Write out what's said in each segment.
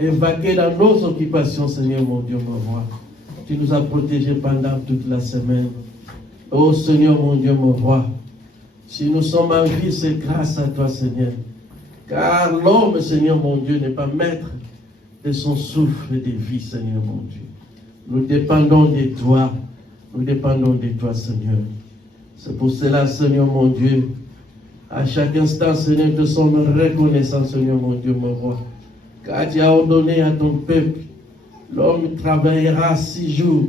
et vaquer dans nos occupations, Seigneur mon Dieu, mon roi. Tu nous as protégés pendant toute la semaine. Oh Seigneur mon Dieu, mon roi. Si nous sommes en vie, c'est grâce à toi, Seigneur. Car l'homme, Seigneur mon Dieu, n'est pas maître de son souffle de vie, Seigneur mon Dieu. Nous dépendons de toi. Nous dépendons de toi, Seigneur. C'est pour cela, Seigneur mon Dieu, à chaque instant, Seigneur, nous sommes reconnaissants, Seigneur mon Dieu, mon roi. Car tu as ordonné à ton peuple, l'homme travaillera 6 jours.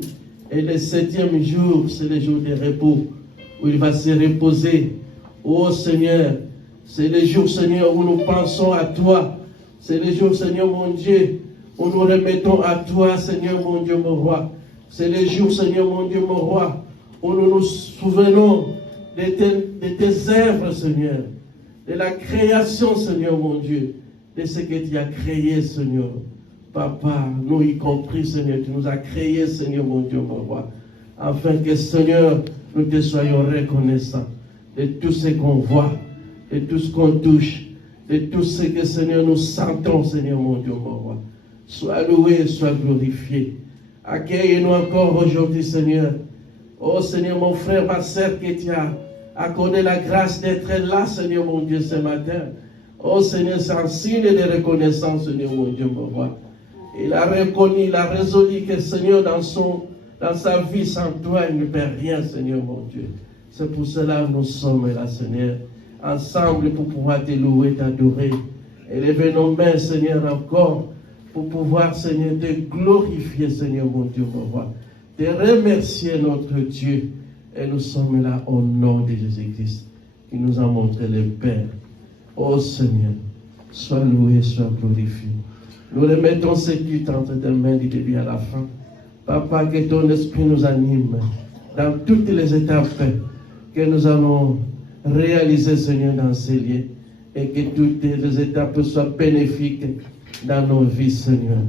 Et le 7e jour, c'est le jour de repos, où il va se reposer. Oh Seigneur, c'est le jour, Seigneur, où nous pensons à toi. C'est le jour, Seigneur mon Dieu, où nous remettons à toi, Seigneur mon Dieu, mon roi. C'est le jour, Seigneur mon Dieu, mon roi, où nous nous souvenons de tes œuvres, Seigneur, de la création, Seigneur mon Dieu, de ce que tu as créé, Seigneur. Papa, nous y compris, Seigneur, tu nous as créés, Seigneur mon Dieu, mon roi, afin que, Seigneur, nous te soyons reconnaissants de tout ce qu'on voit, de tout ce qu'on touche, de tout ce que, Seigneur, nous sentons, Seigneur mon Dieu, mon roi. Sois loué, sois glorifié. Accueille-nous encore aujourd'hui, Seigneur. Oh Seigneur, mon frère, ma soeur, que tu as accordé la grâce d'être là, Seigneur mon Dieu, ce matin. Oh Seigneur, c'est un signe de reconnaissance, Seigneur mon Dieu, mon roi. Il a reconnu, il a résolu que, Seigneur, dans sa vie, sans toi, il ne peut rien, Seigneur mon Dieu. C'est pour cela que nous sommes là, Seigneur, ensemble pour pouvoir te louer, t'adorer. Élever nos mains, Seigneur, encore, pour pouvoir, Seigneur, te glorifier, Seigneur mon Dieu, mon roi. Te remercier, notre Dieu. Et nous sommes là au nom de Jésus-Christ, qui nous a montré le Père. Oh Seigneur, sois loué, sois glorifié. Nous remettons ce culte entre tes mains du début à la fin. Papa, que ton esprit nous anime dans toutes les étapes que nous allons réaliser, Seigneur, dans ces lieux. Et que toutes les étapes soient bénéfiques dans nos vies, Seigneur.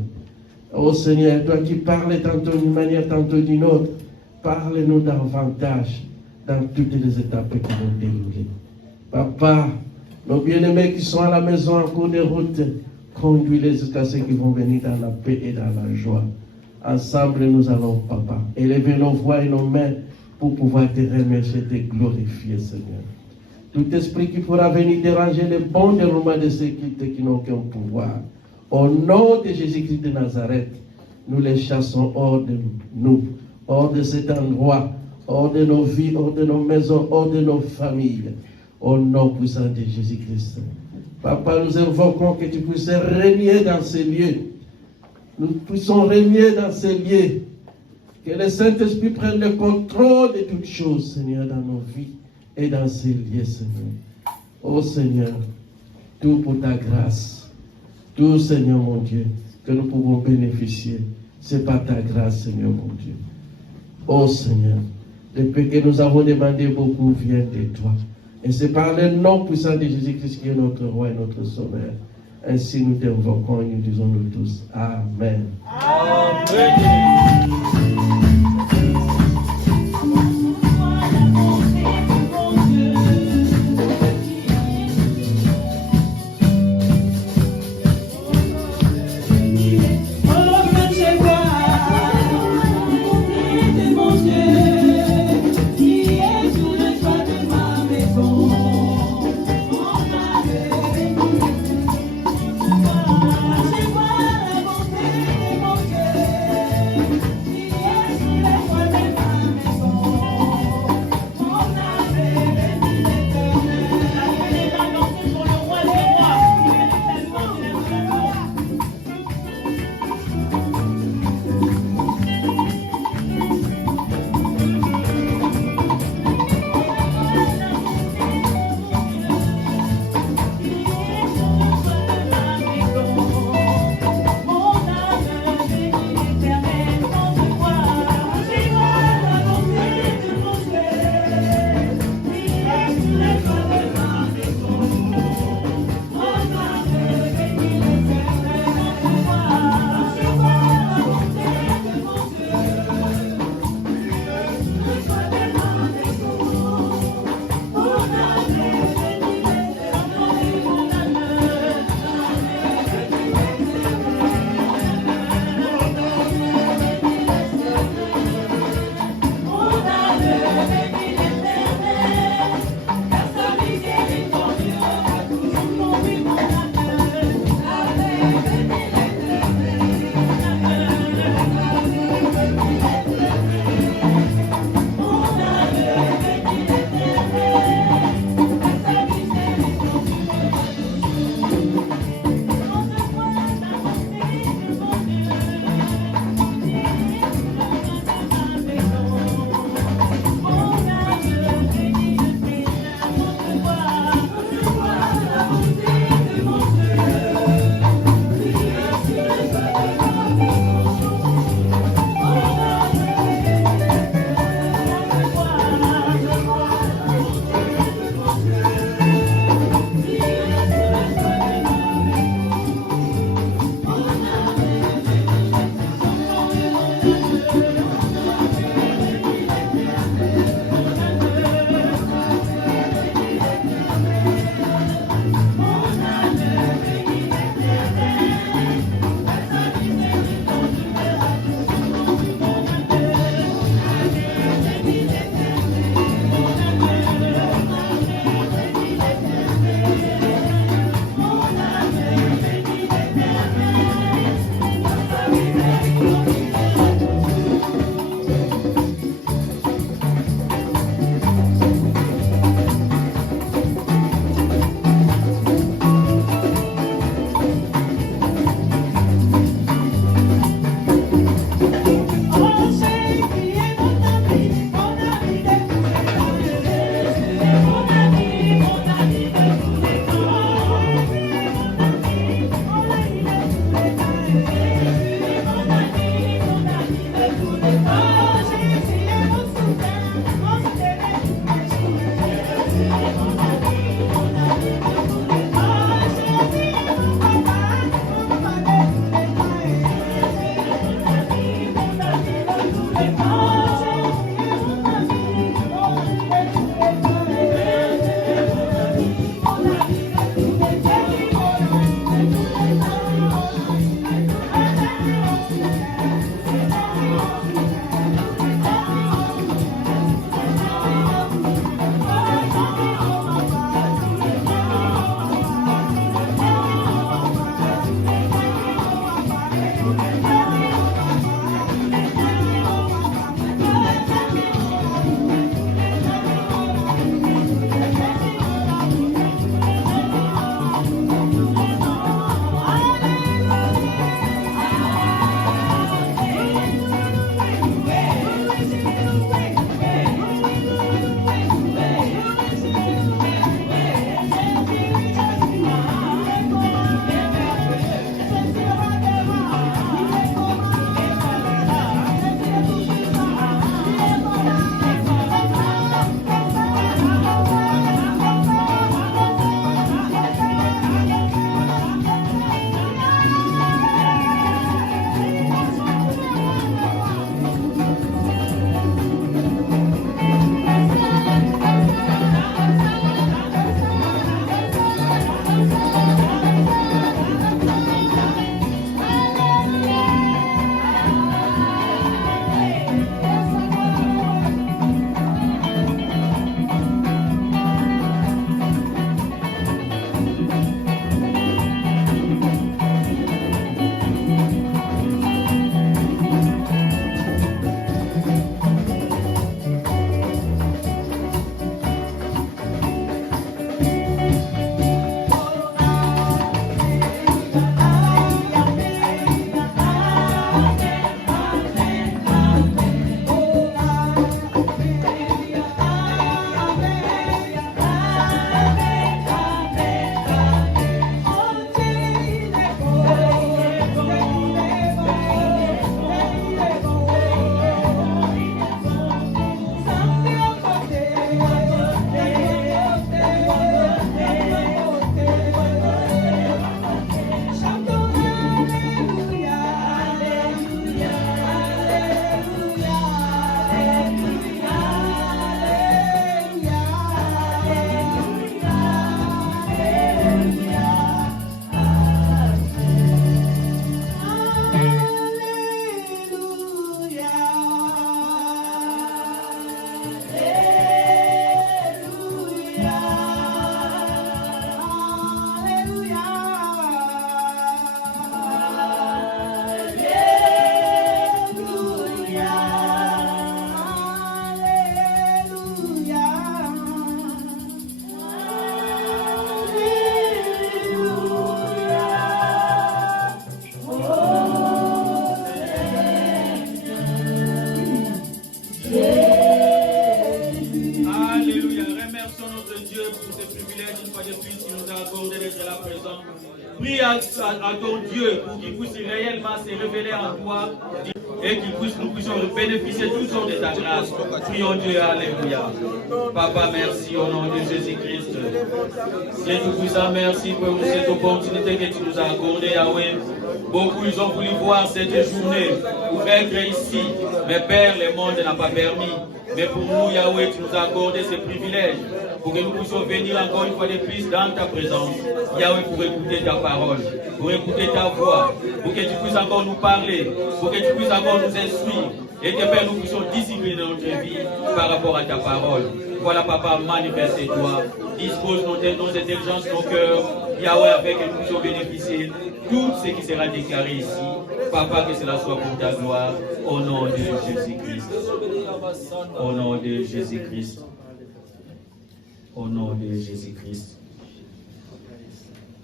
Oh Seigneur, toi qui parles tantôt d'une manière, tantôt d'une autre, parle-nous davantage dans toutes les étapes qui vont dérouler. Papa, nos bien-aimés qui sont à la maison en cours de route, conduis-les jusqu'à ceux qui vont venir dans la paix et dans la joie. Ensemble, nous allons, Papa, élever nos voix et nos mains pour pouvoir te remercier, te glorifier, Seigneur. Tout esprit qui pourra venir déranger le bon déroulement de ces cultes qui n'ont aucun pouvoir, au nom de Jésus-Christ de Nazareth, nous les chassons hors de nous, hors de cet endroit, hors de nos vies, hors de nos maisons, hors de nos familles, au nom puissant de Jésus-Christ. Papa, nous invoquons que tu puisses régner dans ces lieux. Nous puissions régner dans ces lieux. Que le Saint-Esprit prenne le contrôle de toutes choses, Seigneur, dans nos vies et dans ces lieux, Seigneur. Oh Seigneur, tout pour ta grâce. Tout, Seigneur mon Dieu, que nous pouvons bénéficier. C'est par ta grâce, Seigneur mon Dieu. Oh Seigneur, depuis que nous avons demandé beaucoup vient de toi. Et c'est par le nom puissant de Jésus-Christ qui est notre roi et notre sauveur. Ainsi nous t'invoquons et nous disons nous tous. Amen. Amen. notre Dieu, pour ce privilège, une fois de plus, qui nous a accordé d'être là présent. Prie à ton Dieu pour qu'il puisse réellement se révéler en toi et qu'il puisse nous puissions bénéficier toujours de ta grâce. Prions Dieu, alléluia. Papa, merci au nom de Jésus-Christ. Dieu Tout-Puissant, merci pour cette opportunité que tu nous as accordée, Yahweh. Beaucoup ils ont voulu voir cette journée pour être ici, mais Père, le monde n'a pas permis. Mais pour nous, Yahweh, tu nous as accordé ce privilège pour que nous puissions venir encore une fois de plus dans ta présence. Yahweh, pour écouter ta parole, pour écouter ta voix, pour que tu puisses encore nous parler, pour que tu puisses encore nous instruire et que Père, nous puissions discipliner notre vie par rapport à ta parole. Voilà, Papa, manifeste-toi, dispose nos intelligences, nos cœurs, Yahweh, afin que nous puissions bénéficier de tout ce qui sera déclaré ici. Papa, que cela soit pour ta gloire, au nom de Jésus-Christ. Au nom de Jésus-Christ. Au nom de Jésus-Christ.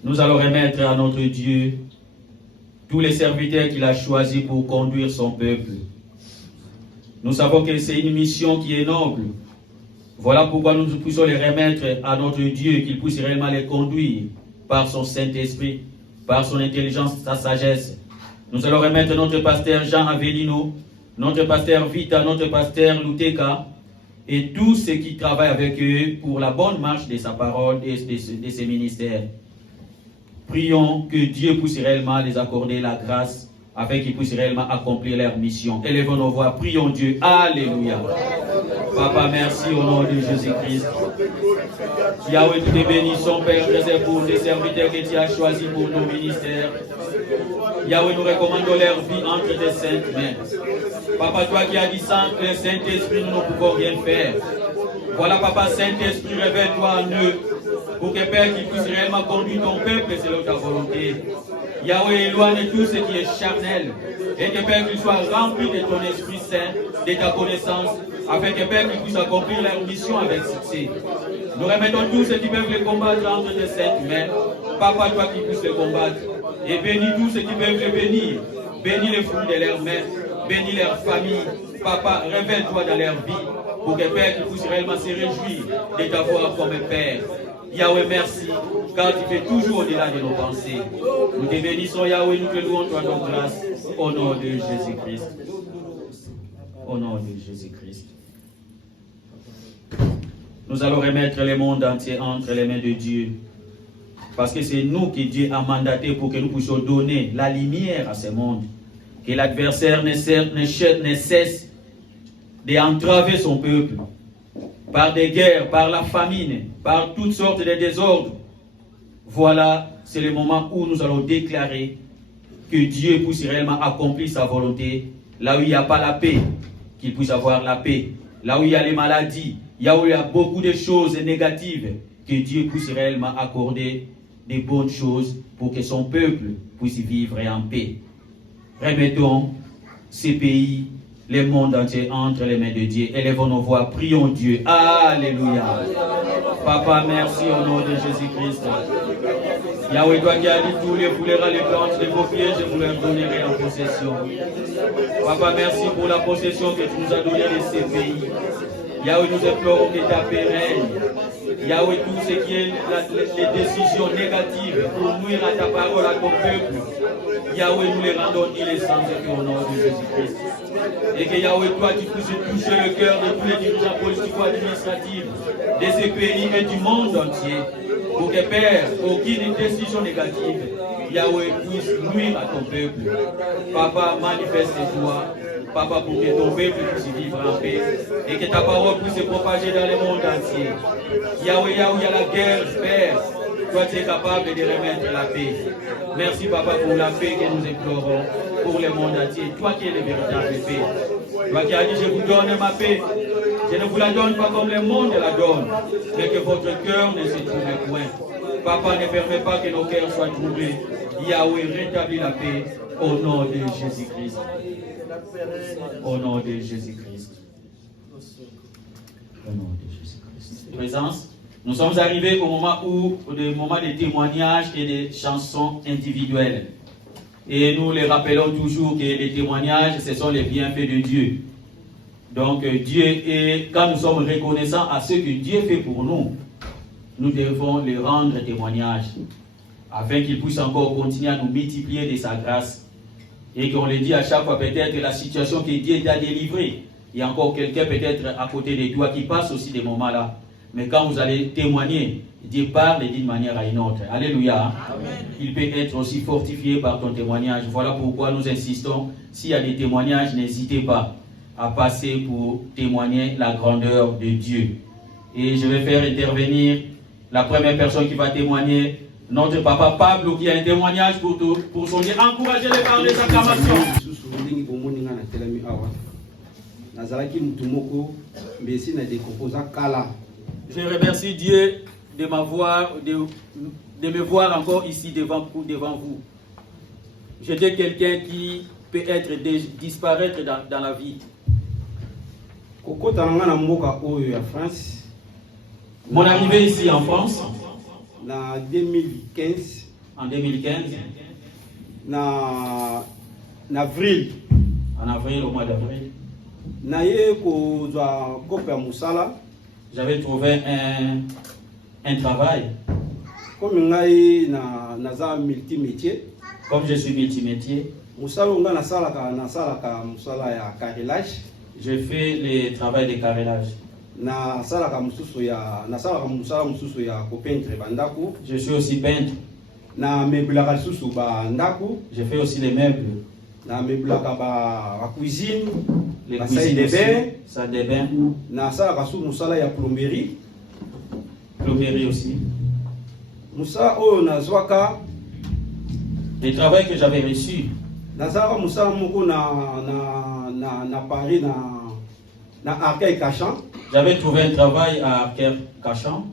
Nous allons remettre à notre Dieu tous les serviteurs qu'il a choisis pour conduire son peuple. Nous savons que c'est une mission qui est noble. Voilà pourquoi nous puissions les remettre à notre Dieu, qu'il puisse réellement les conduire par son Saint-Esprit, par son intelligence, sa sagesse. Nous allons remettre notre pasteur Jean Avelino, notre pasteur Vita, notre pasteur Luteka, et tous ceux qui travaillent avec eux pour la bonne marche de sa parole et de ses ministères. Prions que Dieu puisse réellement les accorder la grâce afin qu'ils puissent réellement accomplir leur mission. Élevons nos voix, prions Dieu. Alléluia. Papa, merci au nom de Jésus-Christ. Yahweh, nous te bénissons, Père, pour tes serviteurs que tu as choisis pour nos ministères. Yahweh, nous recommandons leur vie entre tes saintes mains. Papa, toi qui as dit sans le Saint-Esprit, nous ne pouvons rien faire. Voilà, Papa, Saint-Esprit, révèle-toi en eux pour que, Père, qu'ils puissent réellement conduire ton peuple selon ta volonté. Yahweh, éloigne tout ce qui est charnel et que, Père, qu'ils soient remplis de ton Esprit Saint, de ta connaissance, afin que, Père, qu'ils puissent accomplir leur mission avec succès. Nous remettons tous ceux qui peuvent les combattre entre tes saintes mains. Papa, toi qui puisses les combattre. Et bénis tous ceux qui peuvent les bénir. Bénis les fruits de leurs mains. Bénis leur famille. Papa, révèle-toi dans leur vie pour que, Père, qu'ils puissent réellement se réjouir de t'avoir comme Père. Yahweh, merci, car tu fais toujours au-delà de nos pensées. Nous te bénissons, Yahweh, nous te louons, toi, nos grâces, au nom de Jésus-Christ. Au nom de Jésus-Christ. Nous allons remettre le monde entier entre les mains de Dieu. Parce que c'est nous que Dieu a mandaté pour que nous puissions donner la lumière à ce monde. Que l'adversaire ne cesse d'entraver son peuple. Par des guerres, par la famine, par toutes sortes de désordres. Voilà, c'est le moment où nous allons déclarer que Dieu puisse réellement accomplir sa volonté. Là où il n'y a pas la paix, qu'il puisse avoir la paix. Là où il y a les maladies, là où il y a beaucoup de choses négatives, que Dieu puisse réellement accorder des bonnes choses pour que son peuple puisse vivre en paix. Remettons ces pays, le monde entier entre les mains de Dieu. Élevons nos voix, prions Dieu. Alléluia. Papa, merci au nom de Jésus-Christ. Yahweh, toi qui as dit tous les foulera les plantes de vos pieds, je vous leur donnerai en possession. Papa, merci pour la possession que tu nous as donnée de ces pays. Yahweh, nous implorons que ta paix règne. Yahweh, tout ce qui est les décisions négatives pour nuire à ta parole, à ton peuple, Yahweh, nous les rendons innocents au nom de Jésus-Christ. Et que Yahweh, toi, tu puisses toucher le cœur de tous les dirigeants politico-administratifs de ces pays et du monde entier. Pour que, Père, aucune décision négative, Yahweh, puisse nuire à ton peuple. Papa, manifeste-toi. Papa, pour que ton peuple puisse vivre en paix et que ta parole puisse se propager dans le monde entier. Yahweh, là où il y a la guerre, Père, toi tu es capable de remettre la paix. Merci, Papa, pour la paix que nous implorons pour le monde entier. Toi qui es le véritable paix. Toi qui as dit, je vous donne ma paix. Je ne vous la donne pas comme le monde la donne, mais que votre cœur ne se trouve point. Papa, ne permet pas que nos cœurs soient troublés. Yahweh, rétablis la paix au nom de Jésus-Christ. Au nom de Jésus-Christ. Au nom de Jésus-Christ. Présence. Nous sommes arrivés au moment des témoignages et des chansons individuelles. Et nous les rappelons toujours que les témoignages, ce sont les bienfaits de Dieu. Donc Dieu est, quand nous sommes reconnaissants à ce que Dieu fait pour nous, nous devons les rendre témoignage, afin qu'ils puissent encore continuer à nous multiplier de sa grâce. Et qu'on le dit à chaque fois, peut-être la situation que Dieu t'a délivrée, il y a encore quelqu'un peut-être à côté de toi qui passe aussi des moments-là. Mais quand vous allez témoigner, Dieu parle d'une manière à une autre. Alléluia. Amen. Il peut être aussi fortifié par ton témoignage. Voilà pourquoi nous insistons, s'il y a des témoignages, n'hésitez pas à passer pour témoigner la grandeur de Dieu. Et je vais faire intervenir la première personne qui va témoigner, notre papa Pablo, qui a un témoignage pour son Dieu. Encouragez-les par les acclamations. Je remercie Dieu de me voir encore ici devant vous. J'étais quelqu'un qui peut disparaître dans la vie. Mon arrivée ici en France, en 2015, en avril, au mois d'avril, j'avais trouvé un travail. Comme je suis multimétier, je fais le travail de carrelage. Je suis aussi peintre. Je fais aussi les meubles. Cuisine, les cuisines de bain, salle de bain. Plomberie aussi. Le travail que j'avais reçu, j'avais trouvé un travail à Arcueil-Cachan.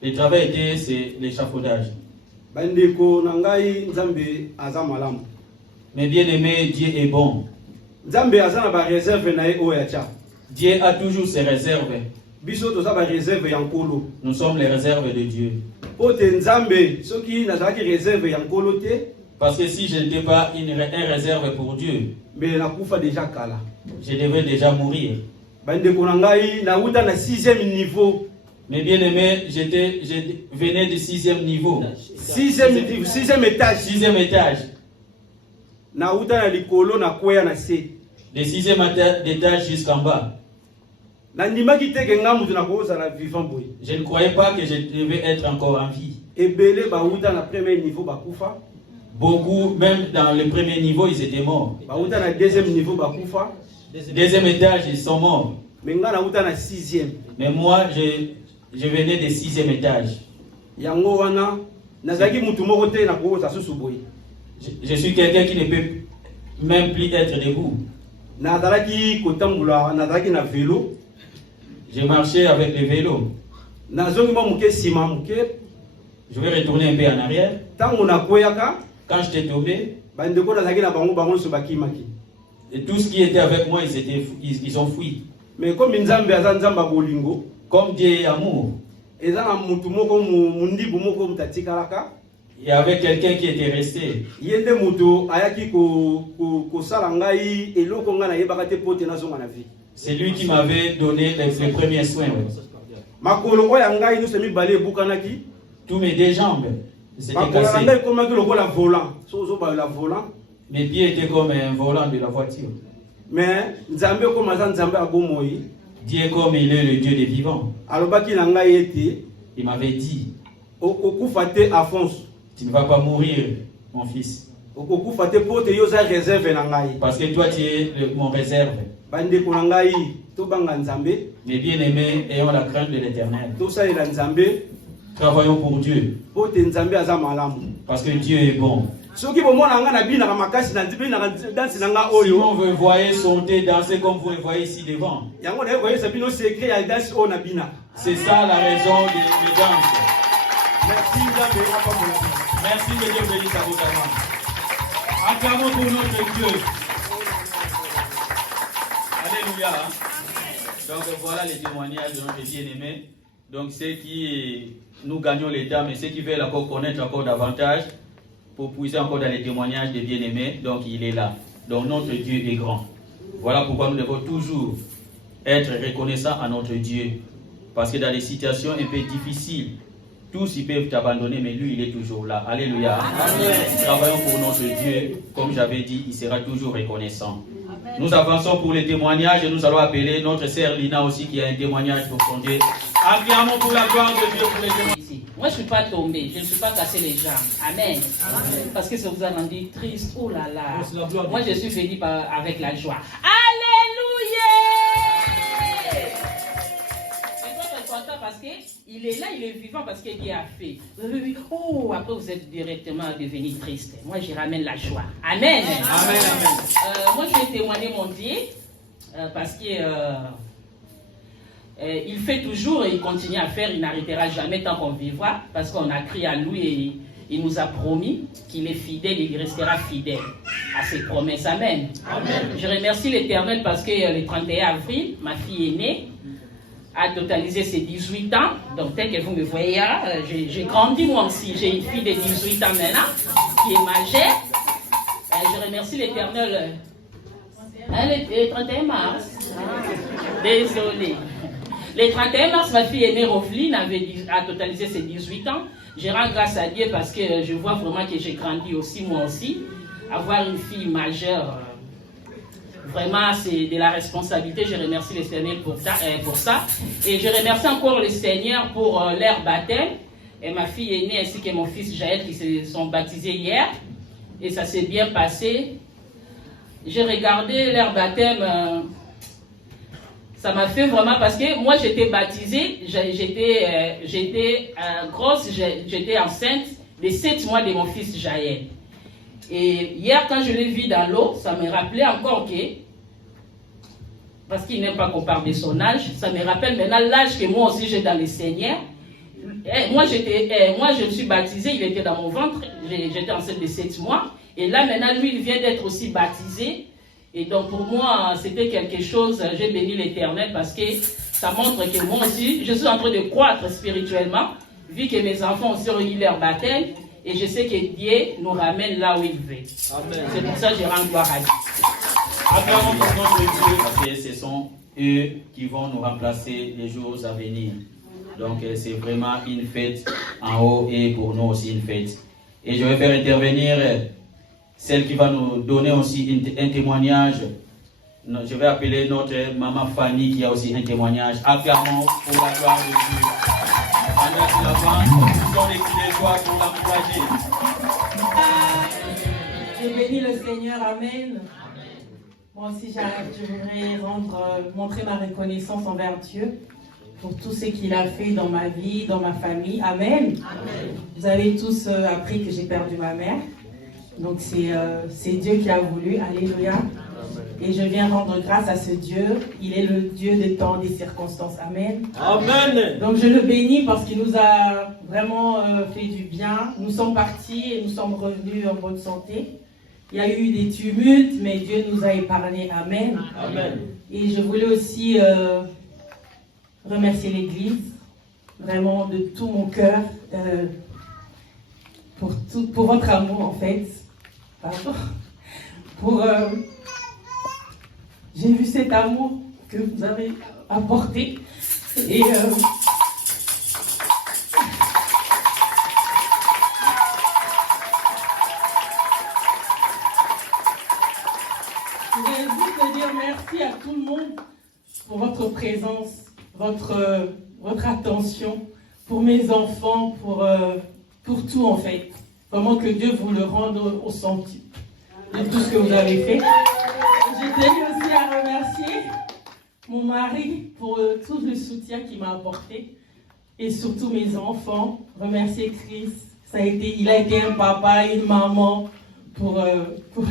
Le travail était l'échafaudage. Mais bien aimé, Dieu est bon. Dieu a toujours ses réserves. Nous sommes les réserves de Dieu. Parce que si je n'étais pas une réserve pour Dieu, je devrais déjà mourir. Mais bien aimé, je venais du 6e niveau. 6e étage. 6e étage. De 6e étage jusqu'en bas. Je ne croyais pas que je devais être encore en vie. Beaucoup, même dans le premier niveau, ils étaient morts. Deuxième étage, ils sont morts. Mais moi, je venais du 6e étage. Je suis quelqu'un qui ne peut même plus être debout. Je marchais avec le vélo. Je vais retourner un peu en arrière. Quand j'étais tombé, et tout ce qui était avec moi, ils ont fui. Mais comme Dieu est amour, il y avait quelqu'un qui était resté. C'est lui qui m'avait donné les premiers soins. Tous mes deux jambes s'étaient cassées. Mes pieds étaient comme un volant de la voiture. Mais Dieu comme il est le Dieu des vivants. Il m'avait dit, tu ne vas pas mourir, mon fils. Parce que toi tu es mon réserve. Mais bien aimés, ayons la crainte de l'Éternel. Travaillons pour Dieu. Parce que Dieu est bon. Si on veut voyer, sauter, danser comme vous le voyez ici devant. C'est ça la raison de danse. Merci de Dieu bénisse à vos amants. Acclamons pour notre Dieu. Alléluia. Donc voilà les témoignages de notre bien-aimé. Donc ceux qui nous gagnons les temps, mais ceux qui veulent encore connaître encore davantage, pour puiser encore dans les témoignages des bien-aimés, donc il est là. Donc notre Dieu est grand. Voilà pourquoi nous devons toujours être reconnaissant à notre Dieu. Parce que dans des situations un peu difficiles, tous ils peuvent t'abandonner, mais lui, il est toujours là. Alléluia. Amen. Travaillons pour notre Dieu. Comme j'avais dit, il sera toujours reconnaissant. Amen. Nous avançons pour les témoignages et nous allons appeler notre sœur Lina aussi qui a un témoignage pour son Dieu. Acclamons pour la gloire de Dieu pour les témoignages. Moi, je ne suis pas tombée, je ne suis pas cassé les jambes. Amen. Amen. Parce que ça vous a rendu triste. Oh là là. Moi, je suis venu avec la joie. Alléluia. Parce qu'il est là, il est vivant parce qu'il a fait. Vous avez vu, oh, après vous êtes directement devenu triste. Moi, je ramène la joie. Amen. Amen, amen. Moi, je vais témoigner mon Dieu parce que il fait toujours et il continue à faire. Il n'arrêtera jamais tant qu'on vivra parce qu'on a crié à lui et il nous a promis qu'il est fidèle et il restera fidèle à ses promesses. Amen. Amen. Je remercie l'Éternel parce que le 31 avril, ma fille est née. A totalisé ses 18 ans. Donc, tel que vous me voyez, j'ai grandi moi aussi. J'ai une fille de 18 ans maintenant, qui est majeure. Je remercie l'Éternel. Le 31 mars. Désolé. Le 31 mars, ma fille aînée, Rofline, a totalisé ses 18 ans. Je rends grâce à Dieu parce que je vois vraiment que j'ai grandi aussi, moi aussi. Avoir une fille majeure, vraiment, c'est de la responsabilité. Je remercie le Seigneur pour ça. Et je remercie encore le Seigneur pour leur baptême. Et ma fille aînée ainsi que mon fils Jaël qui se sont baptisés hier. Et ça s'est bien passé. J'ai regardé leur baptême. Ça m'a fait vraiment parce que moi j'étais baptisée. J'étais grosse. J'étais enceinte des 7 mois de mon fils Jaël. Et hier, quand je l'ai vu dans l'eau, ça me rappelait encore que, parce qu'il n'aime pas qu'on parle de son âge, ça me rappelle maintenant l'âge que moi aussi j'ai dans le Seigneur. Moi, je me suis baptisée, il était dans mon ventre, j'étais enceinte de 7 mois. Et là, maintenant, lui, il vient d'être aussi baptisé. Et donc, pour moi, c'était quelque chose, j'ai béni l'Éternel parce que ça montre que moi aussi, je suis en train de croître spirituellement, vu que mes enfants aussi ont eu leur baptême. Et je sais que Dieu nous ramène là où il veut. C'est pour ça que je rends gloire à Dieu. Acclamons pour notre Dieu parce que ce sont eux qui vont nous remplacer les jours à venir. Donc c'est vraiment une fête en haut et pour nous aussi une fête. Et je vais faire intervenir celle qui va nous donner aussi un témoignage. Je vais appeler notre maman Fanny qui a aussi un témoignage. Acclamons pour la gloire de Dieu. Je bénis le Seigneur, amen. Moi aussi, je voudrais montrer ma reconnaissance envers Dieu pour tout ce qu'il a fait dans ma vie, dans ma famille, amen. Vous avez tous appris que j'ai perdu ma mère. Donc c'est Dieu qui a voulu, alléluia. Et je viens rendre grâce à ce Dieu. Il est le Dieu des temps, des circonstances. Amen. Amen. Donc je le bénis parce qu'il nous a vraiment fait du bien. Nous sommes partis et nous sommes revenus en bonne santé. Il y a eu des tumultes, mais Dieu nous a épargnés. Amen. Amen. Et je voulais aussi remercier l'Église, vraiment de tout mon cœur, pour votre amour en fait. Pardon. J'ai vu cet amour que vous avez apporté et je voulais juste dire merci à tout le monde pour votre présence, votre attention, pour mes enfants, pour tout en fait. Vraiment que Dieu vous le rende au centuple de tout ce que vous avez fait. Je tenais aussi à remercier mon mari pour tout le soutien qu'il m'a apporté et surtout mes enfants. Remercier Chris, il a été un papa, une maman pour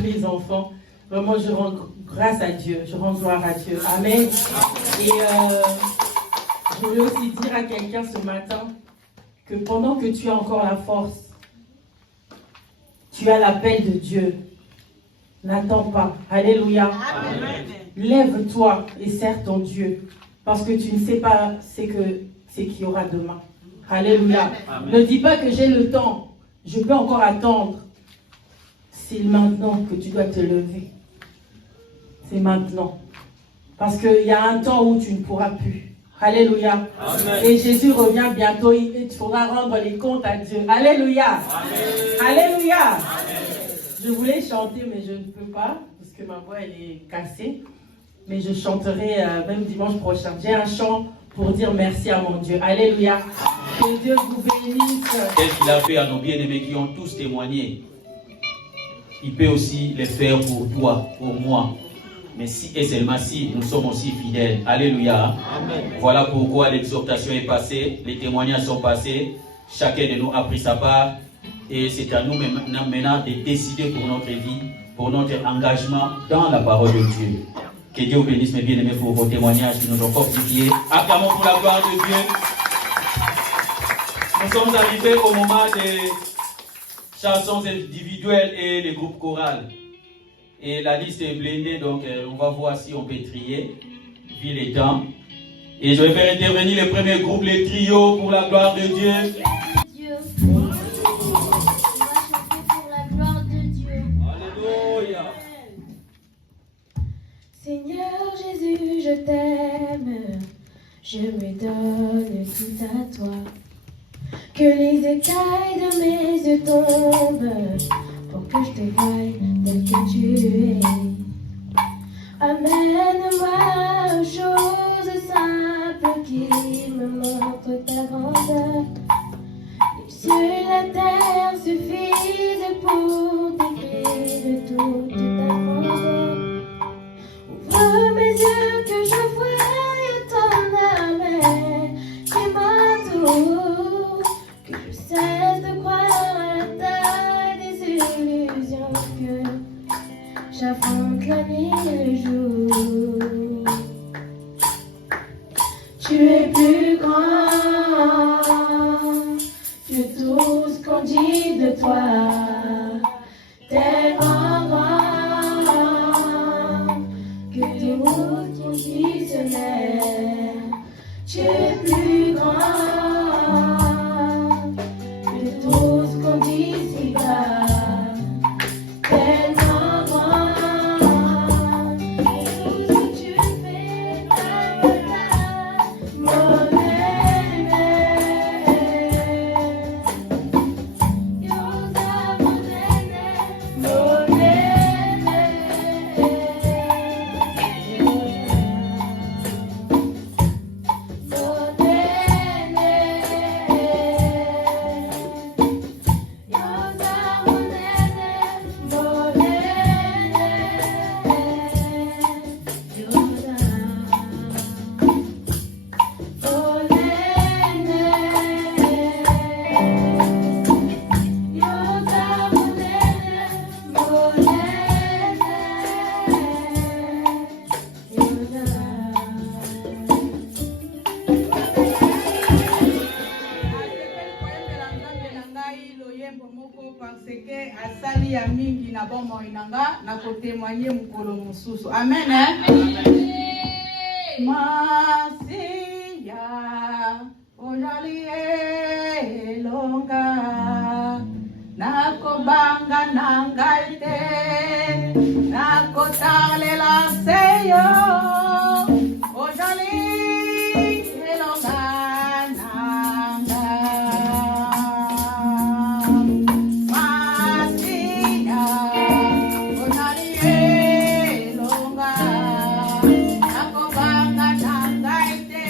les enfants. Vraiment, je rends grâce à Dieu, je rends gloire à Dieu. Amen. Et je voulais aussi dire à quelqu'un ce matin que pendant que tu as encore la force, tu as l'appel de Dieu. N'attends pas. Alléluia. Amen. Lève-toi et sers ton Dieu. Parce que tu ne sais pas ce qu'il y aura demain. Alléluia. Amen. Ne dis pas que j'ai le temps. Je peux encore attendre. C'est maintenant que tu dois te lever. C'est maintenant. Parce qu'il y a un temps où tu ne pourras plus. Alléluia. Amen. Et Jésus revient bientôt. Il faudra rendre les comptes à Dieu. Alléluia. Amen. Alléluia. Amen. Je voulais chanter, mais je ne peux pas, parce que ma voix elle est cassée. Mais je chanterai même dimanche prochain. J'ai un chant pour dire merci à mon Dieu. Alléluia. Que Dieu vous bénisse. Qu'est-ce qu'il a fait à nos bien-aimés qui ont tous témoigné? Il peut aussi le faire pour toi, pour moi. Mais si et seulement si nous sommes aussi fidèles. Alléluia. Amen. Voilà pourquoi l'exhortation est passée, les témoignages sont passés. Chacun de nous a pris sa part. Et c'est à nous maintenant de décider pour notre vie, pour notre engagement dans la parole de Dieu. Que Dieu vous bénisse, mes bien-aimés, pour vos témoignages qui nous ont fortifiés. Acclamons pour la gloire de Dieu. Nous sommes arrivés au moment des chansons individuelles et les groupes chorales. Et la liste est blindée, donc on va voir si on peut trier, vu les temps. Et je vais faire intervenir le premier groupe, les trios, pour la gloire de Dieu. Dieu. On va chanter pour la gloire de Dieu. Alléluia. Seigneur Jésus, je t'aime, je me donne tout à toi. Que les écailles de mes yeux tombent pour que je te voie tel que tu es. Amène-moi aux choses simples qui me montrent ta grandeur. Les cieux et la terre suffisent pour décrire toute ta grandeur. Ouvre mes yeux que je voie ton amour qui m'entoure, que je cesse de croire à la taille des illusions, que j'affronte la nuit et le jour. Tu es plus grand que tout ce qu'on dit de toi, tellement grand que tes mots conditionnels. Tu es plus grand que tout ce qu'on dit ici-bas. Tellement grand que tout ce que tu fais, mon aimé. Yosa, mon aimé, mon aimé. asali ya mingi na bomoi nanga na kotémoigner mukolo mususu. Amen. Masiya ojali elonga nakobanga nangai te nakotalela seyo ojali elonga nanga. Masiya ojali elonga nakobanga nangai te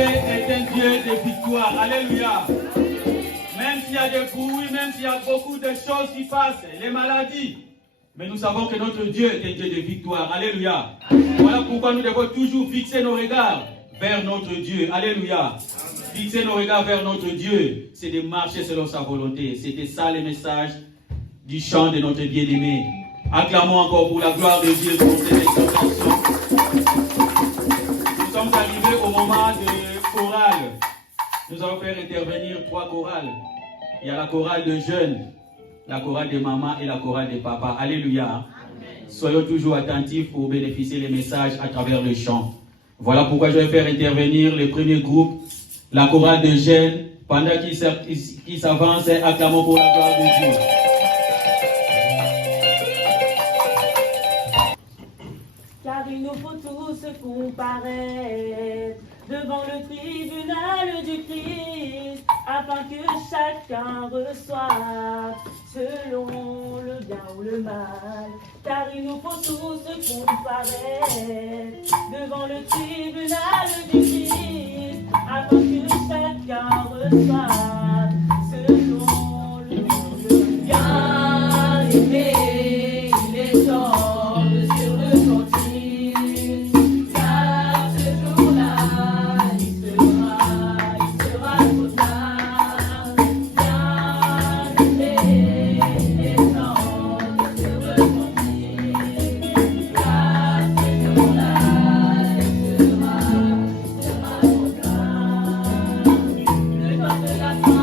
est un Dieu de victoire. Alléluia. Même s'il y a des bruits, même s'il y a beaucoup de choses qui passent, les maladies, mais nous savons que notre Dieu est un Dieu de victoire. Alléluia. Voilà pourquoi nous devons toujours fixer nos regards vers notre Dieu. Alléluia. Fixer nos regards vers notre Dieu, c'est de marcher selon sa volonté. C'était ça le message du chant de notre bien-aimé. Acclamons encore pour la gloire de Dieu pour cette exhortation. Nous sommes arrivés au moment de chorale. Nous allons faire intervenir 3 chorales. Il y a la chorale de jeunes, la chorale de maman et la chorale de papa. Alléluia. Amen. Soyons toujours attentifs pour bénéficier des messages à travers le chant. Voilà pourquoi je vais faire intervenir le premier groupe, la chorale de jeunes. Pendant qu'ils s'avancent, acclamons pour la gloire de Dieu. Car il nous faut tous comparaître devant le tribunal du Christ, afin que chacun reçoive selon le bien ou le mal. Car il nous faut tous comparaître devant le tribunal du Christ, afin que chacun reçoive selon le bien ou le mal. Bien-aimé, il est temps de se repentir, car ce jour-là, il sera trop tard. Bien-aimé, il est temps de se repentir, car ce jour-là, il sera trop tard. Le temps de la fin.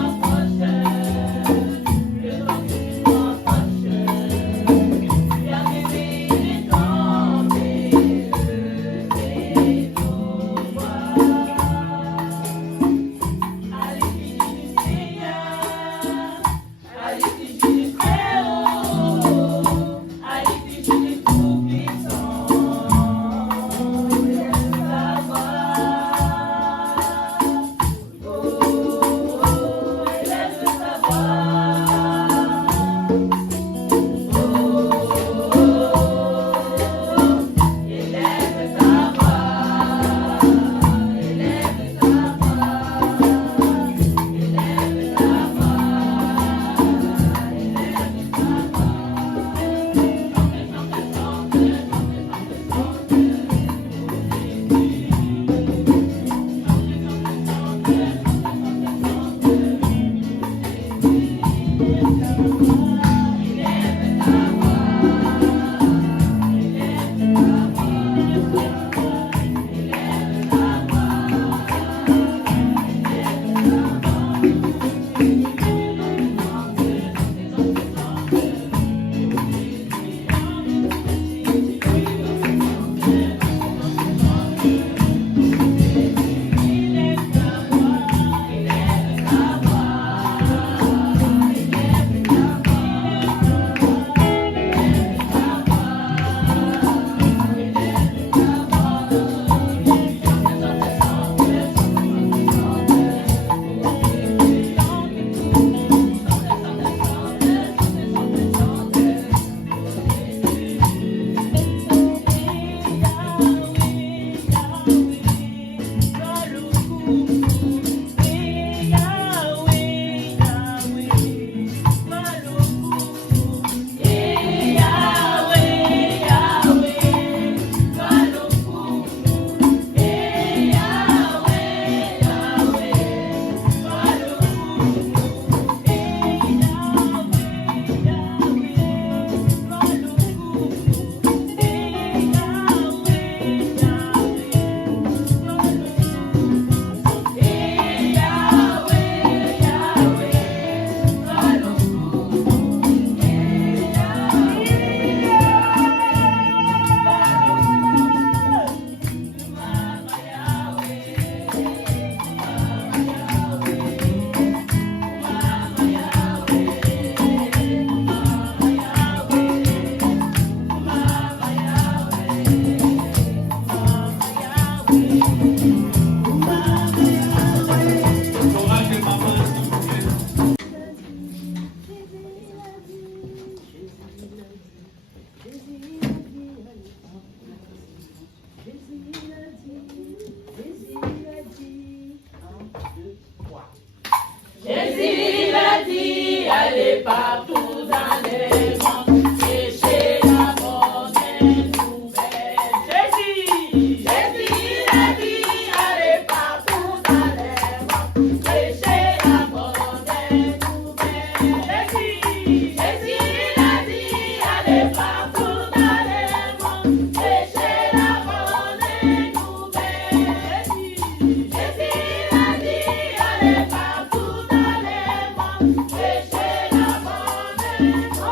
allez partout dans les mondes, prêchez la bonne nouvelle. Jésus, Jésus a dit, allez partout dans les mondes, prêchez la bonne nouvelle. Jésus, Jésus a dit, allez partout dans les mondes, prêchez la bonne nouvelle. Jésus, Jésus a dit, allez partout dans les mondes, prêchez la bonne nouvelle.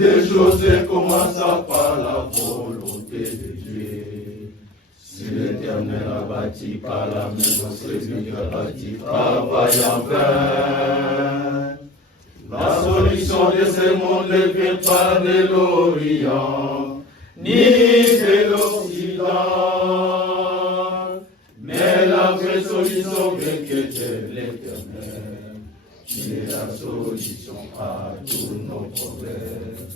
Des choses commencent par la volonté de Dieu. Si l'Éternel a bâti par la maison, celui qui a bâti travaille en vain. La solution de ce monde ne vient pas de l'Orient, ni de l'Occident, mais la vraie solution vient que de l'Éternel, qui est la solution à tous nos problèmes.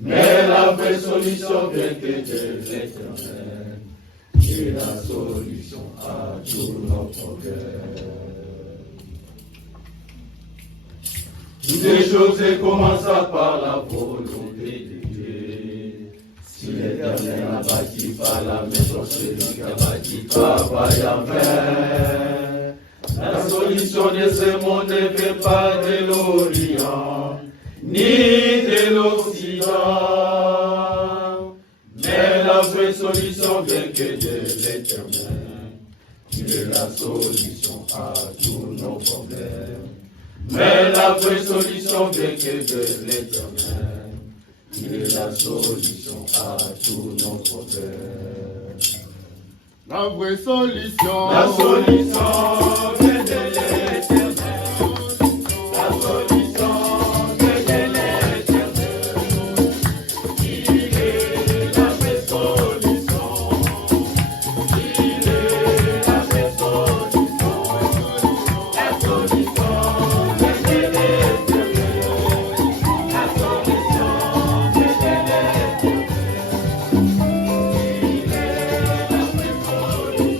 Mais la vraie solution vient que de l'Éternel, qui est la solution à tous nos problèmes. Toutes les choses commencent par la volonté de Dieu. Si l'Éternel a bâti par la maison, celui qui a bâti travaille en vain. La solution de ce monde ne vient pas de l'Orient, ni de l'Occident, mais la vraie solution vient que de l'Éternel, qui est la solution à tous nos problèmes. Mais la vraie solution vient que de l'Éternel, qui est la solution à tous nos problèmes. La vraie solution. La solution vient de l'Éternel. La solution vient de l'Éternel. Il est la vraie solution. Il est la vraie solution. La solution vient de l'Éternel. La solution vient de l'Éternel. Il est la vraie solution.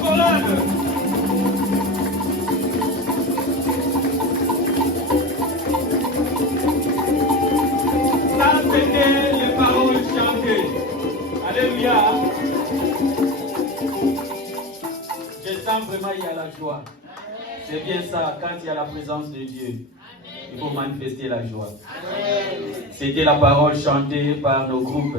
chorale. Ça, c'était les paroles chantées. Alléluia. Je sens vraiment il y a la joie. C'est bien ça, quand il y a la présence de Dieu, il faut manifester la joie. C'était la parole chantée par nos groupes.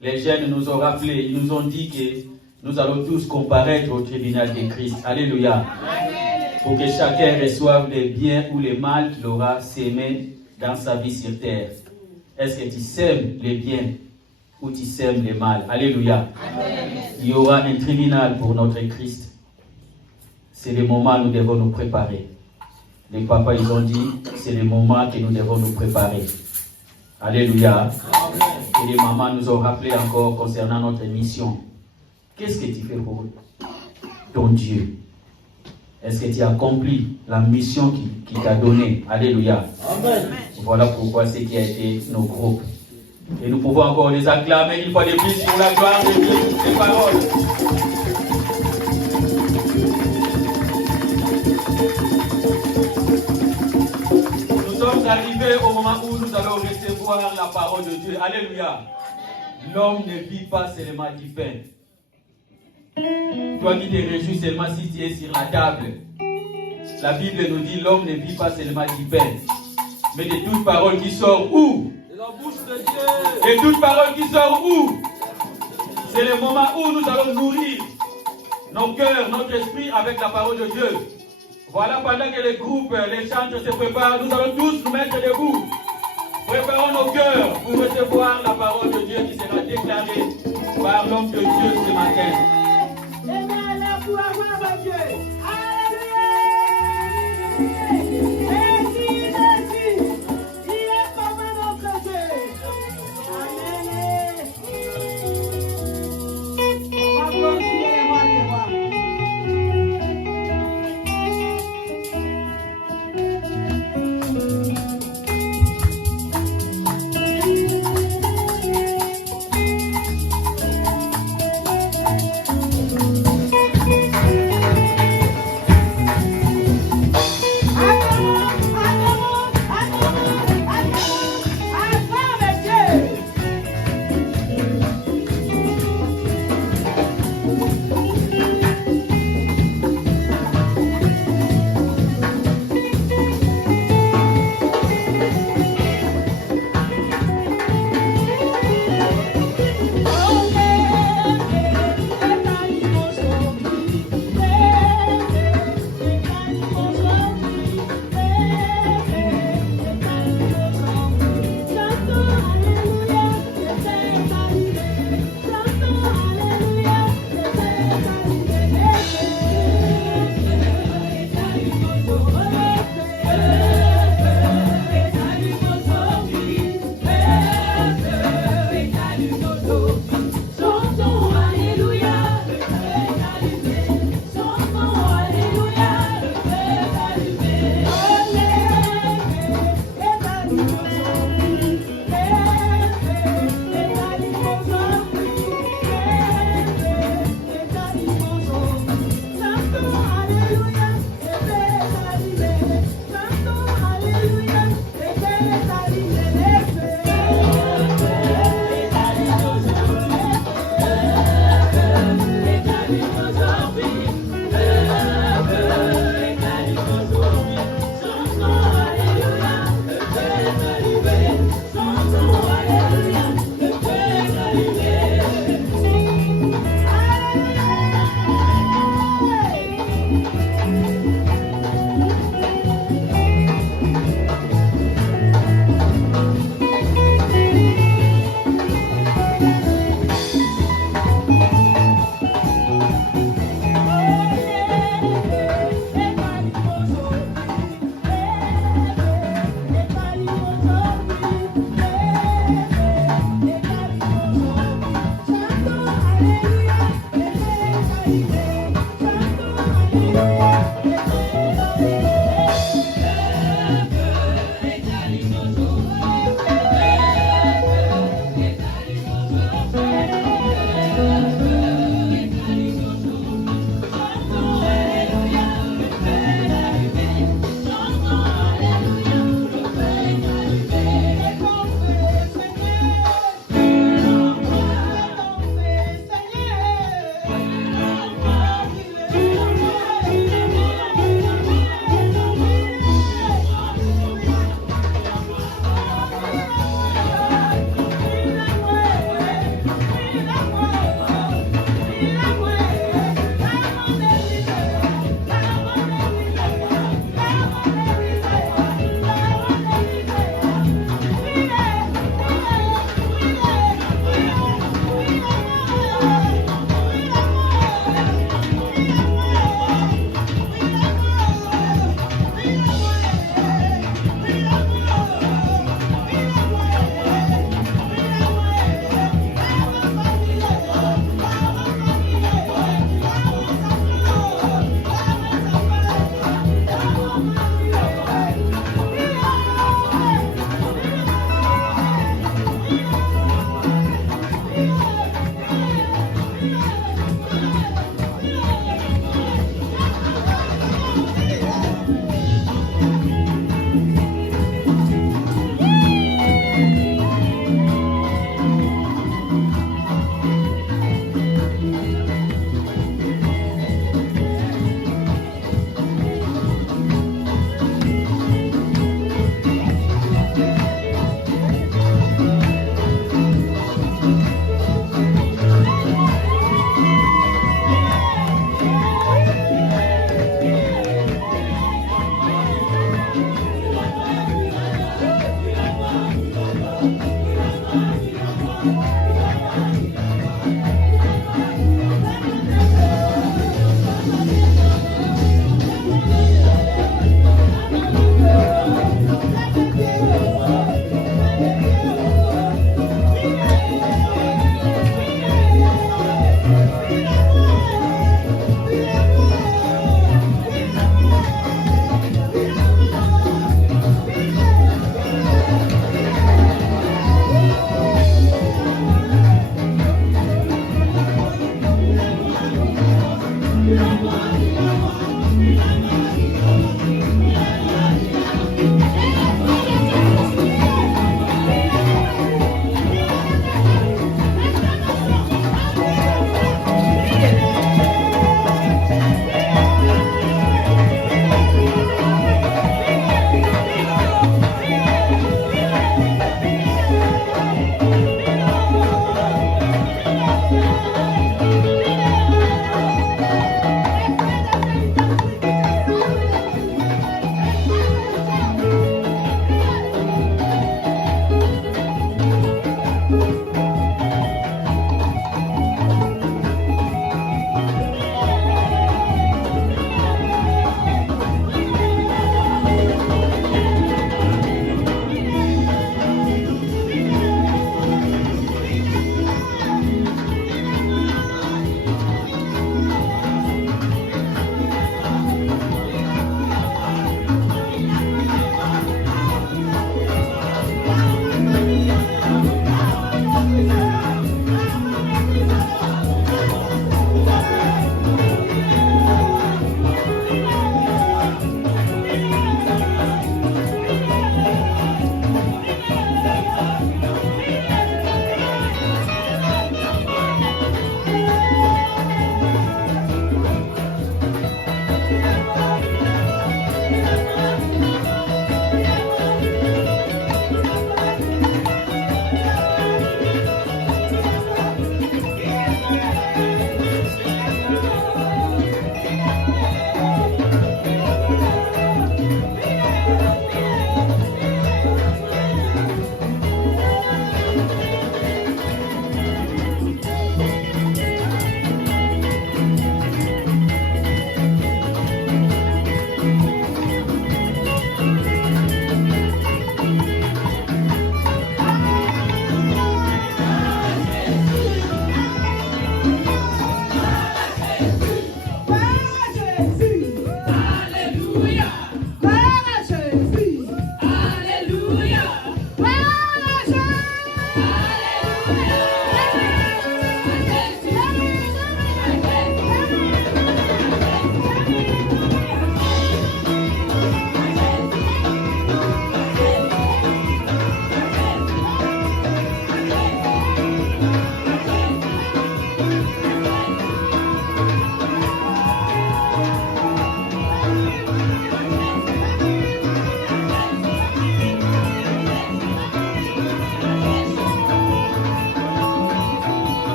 Les jeunes nous ont rappelé, ils nous ont dit que nous allons tous comparaître au tribunal de Christ. Alléluia. Pour que chacun reçoive les biens ou les mal qu'il aura sémés dans sa vie sur terre. Est-ce que tu sèmes les biens ou tu sèmes les mal? Alléluia. Il y aura un tribunal pour notre Christ. C'est le moment où nous devons nous préparer. Les papas, ils ont dit, c'est le moment que nous devons nous préparer. Alléluia. Et les mamans nous ont rappelé encore concernant notre mission. Qu'est-ce que tu fais pour ton Dieu? Est-ce que tu as accompli la mission qu'il t'a donnée? Alléluia. Amen. Voilà pourquoi c'est qui a été nos groupes. Et nous pouvons encore les acclamer une fois de plus pour la gloire de Dieu, pour ces paroles. Nous sommes arrivés au moment où nous allons recevoir la parole de Dieu. Alléluia. L'homme ne vit pas seulement du pain. Toi qui te réjouis seulement si tu es sur la table. La Bible nous dit l'homme ne vit pas seulement du pain, mais de toute parole qui sort où? De la bouche de Dieu. De toute parole qui sort où? C'est le moment où nous allons nourrir nos cœurs, notre esprit avec la parole de Dieu. Voilà, pendant que les groupes, les chantres se préparent, nous allons tous nous mettre debout. Préparons nos cœurs pour recevoir la parole de Dieu qui sera déclarée par l'homme de Dieu ce matin.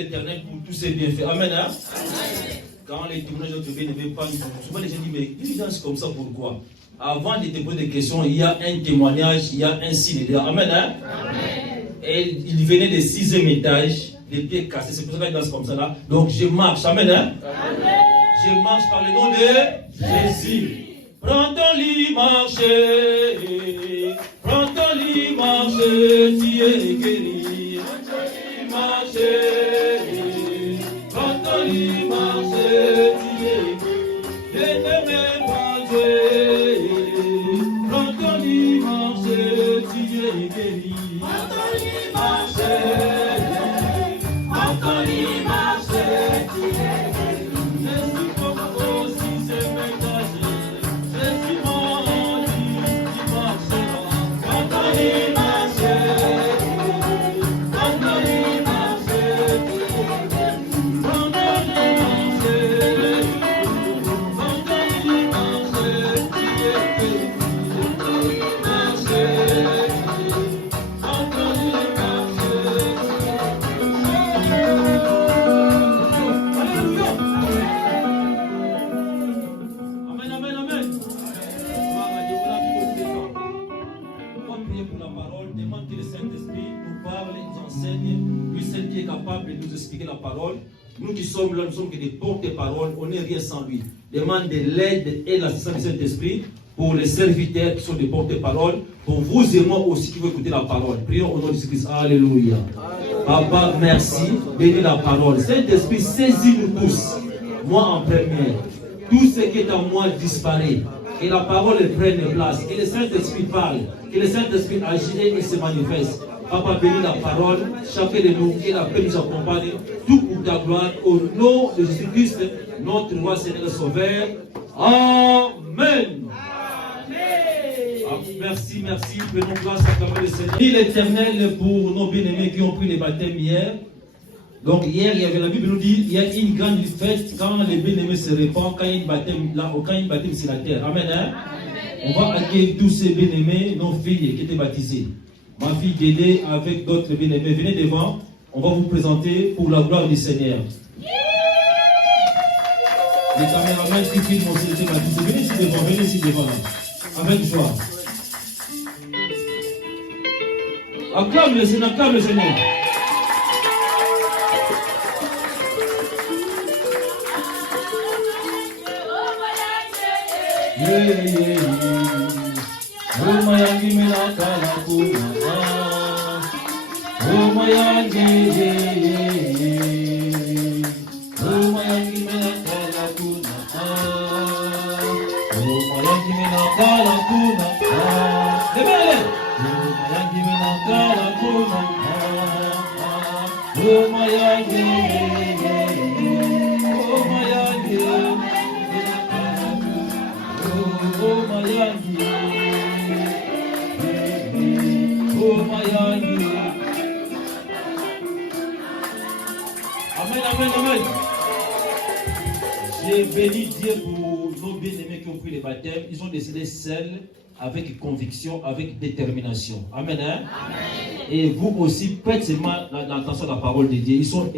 l'Éternel pour tous ses bienfaits. Amen. Hein? Quand les témoignages de bien-aimés parlent, souvent les gens disent, mais il danse comme ça, pourquoi? Avant de te poser des questions, il y a un témoignage, il y a un signe. Amen. Hein? Amen. Et il venait du 6e étage, les pieds cassés, c'est pour ça qu'il danse comme ça là. Donc je marche. Amen. Hein? Amen. Je marche par le nom de Jésus. Prends ton lit, marchez. Prends ton lit, marchez. Tu es guéri. Prends ton lit, marchez. Prends ton lit, marchez. Tu es guéri. Je ne vais pas jouer. Prends ton lit, marchez. Tu es guéri. Prends ton lit, marchez. Prends ton lit, marchez. Tu es guéri. Nous qui sommes là, nous sommes que des porte-paroles, on n'est rien sans lui. Demande de l'aide et l'assistance du Saint-Esprit pour les serviteurs qui sont des porte-paroles, pour vous et moi aussi qui veulent écouter la parole. Prions au nom de Jésus-Christ. Alléluia. Papa, merci. Bénis la parole. Saint-Esprit, saisis-nous tous. Moi en premier. Tout ce qui est en moi disparaît. Et la parole prenne place. Et le Saint-Esprit parle. Et le Saint-Esprit agit et se manifeste. Papa, bénis la parole, chacun de nous, et la paix nous accompagne, tout pour ta gloire, au nom de Jésus-Christ, notre roi Seigneur et Sauveur. Amen. Ah, merci, merci. Prenons place à la parole du Seigneur. Merci l'Éternel pour nos bien-aimés qui ont pris les baptêmes hier. Donc hier, il y avait la Bible nous dit, il y a une grande fête quand les bien-aimés se répandent, quand il y a une baptême là, ou quand il y a une baptême sur la terre. Amen. Hein? On va accueillir tous ces bien-aimés, nos filles qui étaient baptisées. Ma fille Dédé avec d'autres bien-aimés, venez devant, on va vous présenter pour la gloire du Seigneur. Les caméramans qui filment aussi les baptisés, venez ici devant, avec joie. Acclame le Seigneur, acclame le Seigneur. Mayangi mena kala kuna, oh mayangi, oh mayangi mena kala kuna, oh mayangi mena kala kuna, debele, oh mayangi mena kala kuna, oh mayangi, oh mayangi, oh mayangi. Amen, amen, amen. J'ai béni Dieu pour nos bien-aimés qui ont pris les baptêmes. Ils ont décidé seuls, avec conviction, avec détermination. Amen, hein? Amen. Et vous aussi, faites seulement l'attention à la parole de Dieu. Ils sont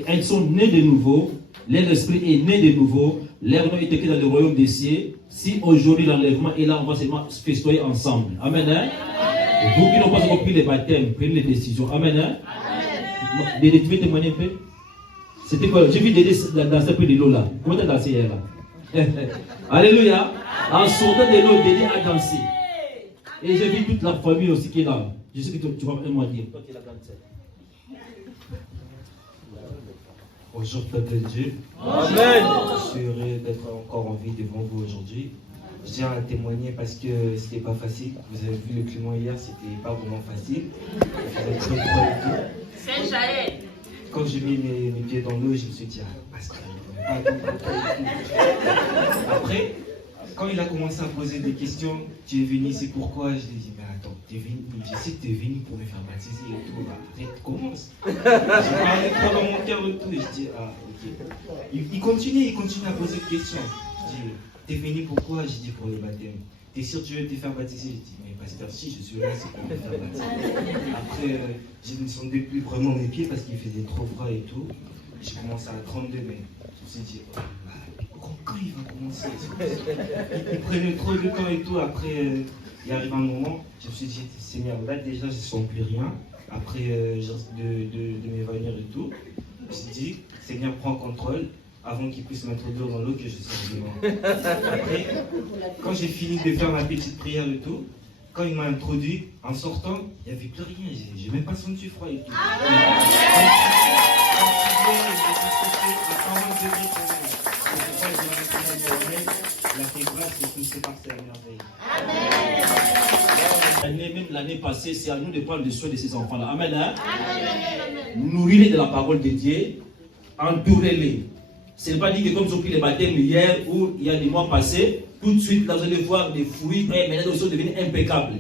nés de nouveau. Leur esprit est né de nouveau. Leur nom est écrit dans le royaume des cieux. Si aujourd'hui l'enlèvement est là, on va seulement festoyer ensemble. Amen, hein? Amen. Vous qui n'ont pas encore pris les baptêmes, prenez les décisions. Amen, hein? Amen. Dédé, tu veux témoigner un peu? C'était quoi? J'ai vu Dédé danser un peu de l'eau là. Comment tu as dansé hier là? Alléluia. En sortant de l'eau, Dédé a dansé. Et j'ai vu toute la famille aussi qui est là. Je sais que tu vas me dire. Toi qui es la grande sœur. Bonjour peuple de Dieu. Amen. Je suis heureux d'être encore en vie devant vous aujourd'hui. Je tiens à témoigner parce que c'était pas facile. Vous avez vu le climat hier, c'était pas vraiment facile. Il faisait trop froid et tout. C'est Jaël. Quand j'ai mis mes pieds dans l'eau, je me suis dit, ah, Pascal, après, quand il a commencé à poser des questions, tu es venu ici pourquoi? Je lui ai dit, mais attends, je sais que tu es venu pour me faire baptiser et tout. Bah, arrête, commence. J'ai parlé trop dans mon cœur et tout. Et je dis, ah, ok. Il continue à poser des questions. Je dis, t'es venu pourquoi? Je dis, pour le baptême. T'es sûr que tu veux te faire baptiser? Je dis, mais pasteur, si je suis là, c'est pour me faire baptiser. Après, je ne sentais plus vraiment mes pieds parce qu'il faisait trop froid et tout. j'ai commencé à 32, mais je me suis dit, oh là, quand il va commencer? Il prenait trop de temps et tout. Après, il arrive un moment, je me suis dit, Seigneur, là déjà, je ne sens plus rien. Après de m'évanouir et tout, je me suis dit, Seigneur, prends contrôle avant qu'il puisse m'introduire dans l'eau que je sors devant. Après, quand j'ai fini de faire ma petite prière et tout, quand il m'a introduit, en sortant, il n'y avait plus rien. J'ai même pas senti froid et tout. Même l'année passée, c'est à nous de prendre soin de ces enfants-là. Amen. Hein? Nourris-les de la parole de Dieu, entourez-les. Ce n'est pas dit que comme ils ont pris les baptêmes hier ou il y a des mois passés, tout de suite, là, vous allez voir des fruits, mais maintenant, ils sont devenus impeccables.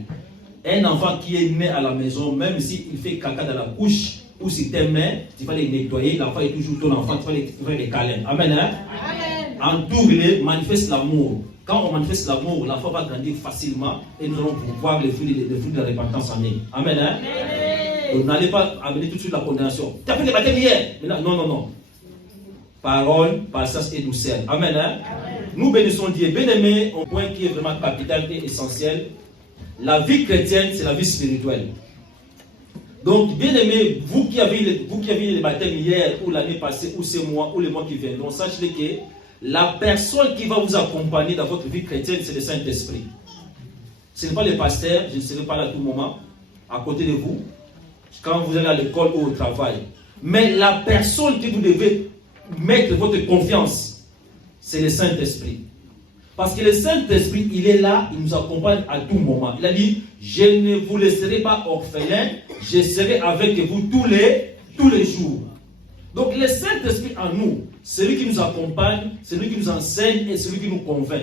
Un enfant qui est né à la maison, même s'il fait caca dans la couche ou sur tes mains, tu vas les nettoyer, l'enfant est toujours ton enfant, tu vas les faire des câlins. Amen. Hein? Entoure-les, manifeste l'amour. Quand on manifeste l'amour, l'enfant va grandir facilement et nous allons pouvoir les fruits de la repentance en eux. Amen. Hein? Vous n'allez pas amener tout de suite la condamnation. Tu as fait les baptêmes hier? Non. Parole, passage et douceur. Amen. Hein? Nous bénissons Dieu. Bien-aimé, un point qui est vraiment capital et essentiel. La vie chrétienne, c'est la vie spirituelle. Donc, bien-aimé, vous qui avez les baptêmes hier, ou l'année passée, ou ces mois, ou les mois qui viendront, sachez que la personne qui va vous accompagner dans votre vie chrétienne, c'est le Saint-Esprit. Ce n'est pas le pasteur, je ne serai pas là à tout moment, à côté de vous, quand vous allez à l'école ou au travail. Mais la personne que vous devez mettre votre confiance, c'est le Saint-Esprit. Parce que le Saint-Esprit, il est là, il nous accompagne à tout moment. Il a dit, je ne vous laisserai pas orphelin, je serai avec vous tous les jours. Donc le Saint-Esprit en nous, celui qui nous accompagne, celui qui nous enseigne et celui qui nous convainc.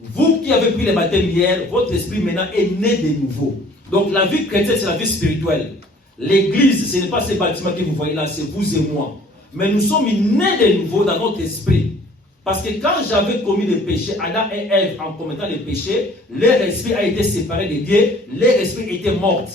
Vous qui avez pris les baptêmes hier, votre esprit maintenant est né de nouveau. Donc la vie chrétienne, c'est la vie spirituelle. L'église, ce n'est pas ces bâtiments que vous voyez là, c'est vous et moi. Mais nous sommes nés de nouveau dans notre esprit. Parce que quand j'avais commis le péché, Adam et Ève, en commettant le péché, leur esprit a été séparé de Dieu, leur esprit était mort.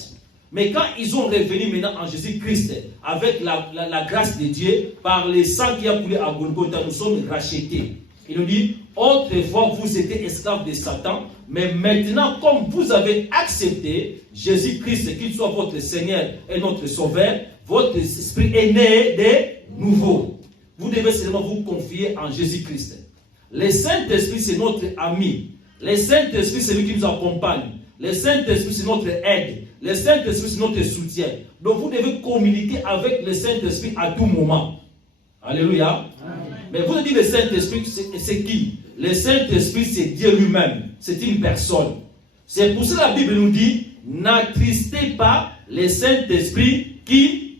Mais quand ils ont revenu maintenant en Jésus-Christ, avec la grâce de Dieu, par le sang qui a coulé à Golgotha, nous sommes rachetés. Il nous dit, autrefois vous étiez esclaves de Satan, mais maintenant, comme vous avez accepté Jésus-Christ, qu'il soit votre Seigneur et notre Sauveur, votre esprit est né de nouveau. Vous devez seulement vous confier en Jésus-Christ. Le Saint-Esprit, c'est notre ami. Le Saint-Esprit, c'est lui qui nous accompagne. Le Saint-Esprit, c'est notre aide. Le Saint-Esprit, c'est notre soutien. Donc, vous devez communiquer avec le Saint-Esprit à tout moment. Alléluia. Amen. Mais vous dites le Saint-Esprit, c'est qui? Le Saint-Esprit, c'est Dieu lui-même. C'est une personne. C'est pour ça que la Bible nous dit, n'attristez pas le Saint-Esprit qui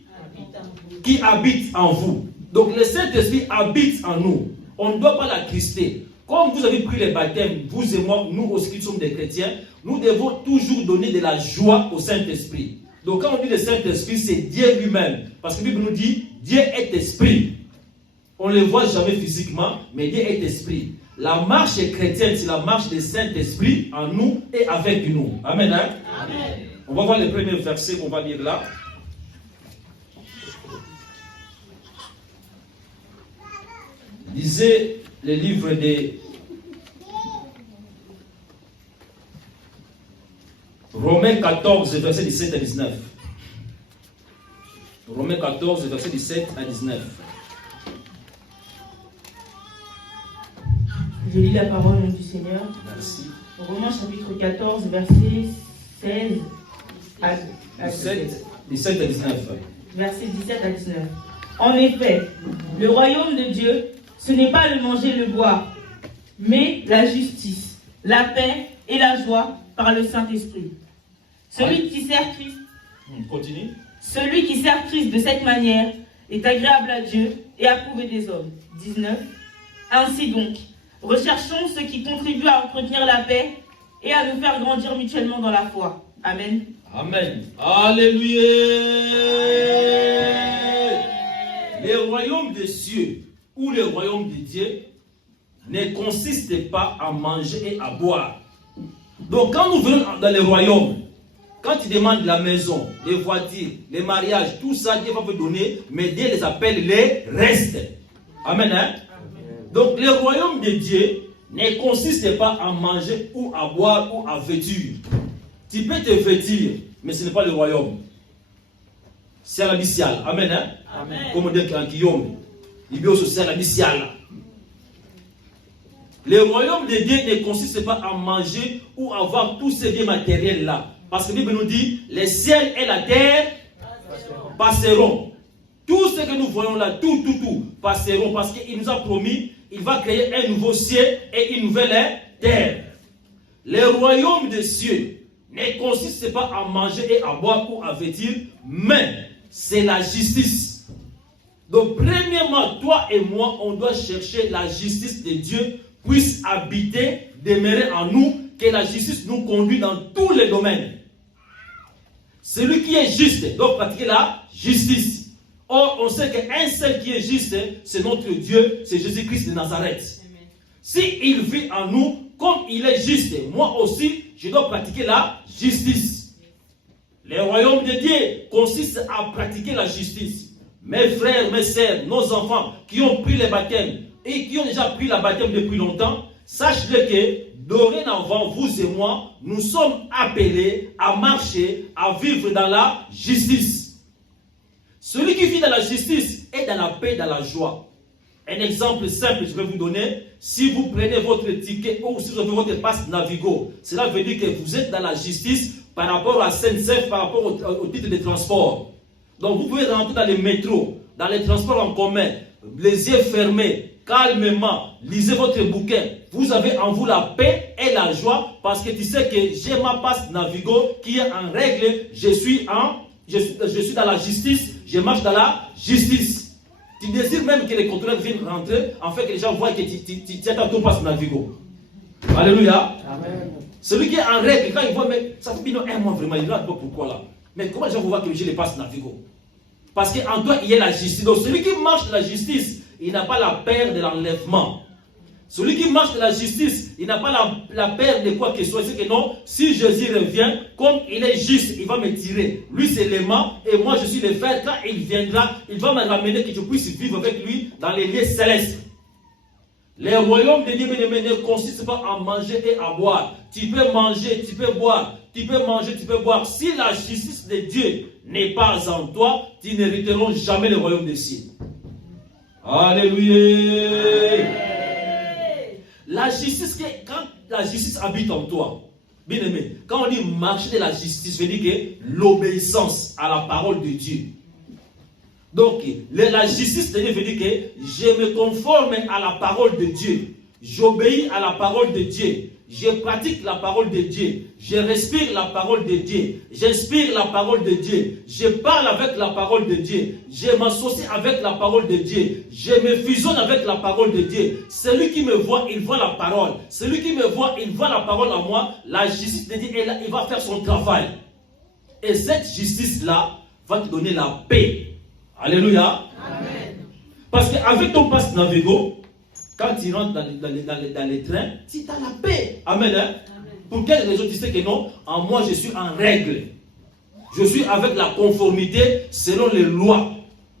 habite en vous. Donc le Saint-Esprit habite en nous. On ne doit pas l'attrister. Comme vous avez pris les baptêmes, vous et moi, nous aussi qui sommes des chrétiens, nous devons toujours donner de la joie au Saint-Esprit. Donc quand on dit le Saint-Esprit, c'est Dieu lui-même. Parce que la Bible nous dit, Dieu est esprit. On ne le voit jamais physiquement, mais Dieu est esprit. La marche chrétienne, c'est la marche du Saint-Esprit en nous et avec nous. Amen. Hein? Amen. On va voir les premiers versets qu'on va lire là. Lisez le livre de Romains 14, verset 17 à 19. Romains 14, verset 17 à 19. Je lis la parole du Seigneur. Merci. Romains chapitre 14, verset 16 à 17 à 19. Verset 17 à 19. En effet, le royaume de Dieu, ce n'est pas le manger et le boire, mais la justice, la paix et la joie par le Saint-Esprit. Celui qui sert Christ, continue. Celui qui sert Christ de cette manière est agréable à Dieu et approuvé des hommes. 19. Ainsi donc, recherchons ce qui contribue à entretenir la paix et à nous faire grandir mutuellement dans la foi. Amen. Amen. Alléluia. Le royaume des cieux ou le royaume de Dieu ne consiste pas à manger et à boire. Donc quand nous venons dans le royaume, Quand tu demandes la maison, les voitures, les mariages, tout ça, Dieu va vous donner, mais Dieu les appelle les restes. Amen. Hein? Donc, le royaume de Dieu ne consiste pas à manger ou à boire ou à vêtir. Tu peux te vêtir, mais ce n'est pas le royaume. C'est l'abyssal. Amen. Hein? Amen. Comme on dit en Guillaume. Il veut aussi l'abyssal. Le royaume de Dieu ne consiste pas à manger ou à avoir tous ces biens matériels là. Parce que la Bible nous dit, les ciels et la terre passeront. Tout ce que nous voyons là, tout passeront. Parce qu'il nous a promis, il va créer un nouveau ciel et une nouvelle terre. Le royaume des cieux ne consiste pas à manger et à boire ou à vêtir, mais c'est la justice. Donc, premièrement, toi et moi, on doit chercher la justice de Dieu puisse habiter, demeurer en nous, que la justice nous conduit dans tous les domaines. Celui qui est juste doit pratiquer la justice. Or, on sait qu'un seul qui est juste, c'est notre Dieu, c'est Jésus-Christ de Nazareth. S'il vit en nous, comme il est juste, moi aussi, je dois pratiquer la justice. Le royaume de Dieu consiste à pratiquer la justice. Mes frères, mes sœurs, nos enfants qui ont pris le baptême et qui ont déjà pris le baptême depuis longtemps, sachez-le que dorénavant, vous et moi, nous sommes appelés à marcher, à vivre dans la justice. Celui qui vit dans la justice est dans la paix, dans la joie. Un exemple simple, je vais vous donner. Si vous prenez votre ticket ou si vous avez votre passe Navigo, cela veut dire que vous êtes dans la justice par rapport à SNCF, par rapport au titre de transport. Donc vous pouvez rentrer dans les métros, dans les transports en commun, les yeux fermés, calmement, lisez votre bouquin. Vous avez en vous la paix et la joie parce que tu sais que j'ai ma passe Navigo qui est en règle, je suis dans la justice, je marche dans la justice. Tu désires même que les contrôleurs viennent rentrer, afin que les gens voient que tu as ton passe Navigo. Alléluia. Amen. Celui qui est en règle, quand il voit, mais ça fait bien un mois vraiment, il ne pas pourquoi là. Mais comment les gens vont voir que j'ai les passes Navigo? Parce qu'en toi, il y a la justice. Donc celui qui marche de la justice, il n'a pas la peur de l'enlèvement. Celui qui marche de la justice, il n'a pas la peur de quoi que ce soit. C'est que non, si Jésus revient, comme il est juste, il va me tirer. Lui, c'est l'aimant, et moi, je suis le fer. Quand il viendra, il va me ramener, que je puisse vivre avec lui dans les lieux célestes. Le royaume de Dieu ne consiste pas à manger et à boire. Tu peux manger, tu peux boire. Tu peux manger, tu peux boire. Si la justice de Dieu n'est pas en toi, tu n'hériteront jamais le royaume des cieux. Alléluia. La justice, quand la justice habite en toi, bien aimé, quand on dit marcher de la justice, veut dire que l'obéissance à la parole de Dieu. Donc, la justice de Dieu veut dire que je me conforme à la parole de Dieu. J'obéis à la parole de Dieu. Je pratique la parole de Dieu. Je respire la parole de Dieu. J'inspire la parole de Dieu. Je parle avec la parole de Dieu. Je m'associe avec la parole de Dieu. Je me fusionne avec la parole de Dieu. Celui qui me voit, il voit la parole. Celui qui me voit, il voit la parole à moi. La justice de Dieu est là, il va faire son travail. Et cette justice-là va te donner la paix. Alléluia. Amen. Parce qu'avec ton passe Navigo, quand tu rentres dans les trains, tu as la paix. Amen. Hein? Amen. Pour quelle raison tu sais que non? En moi, je suis en règle. Je suis avec la conformité selon les lois.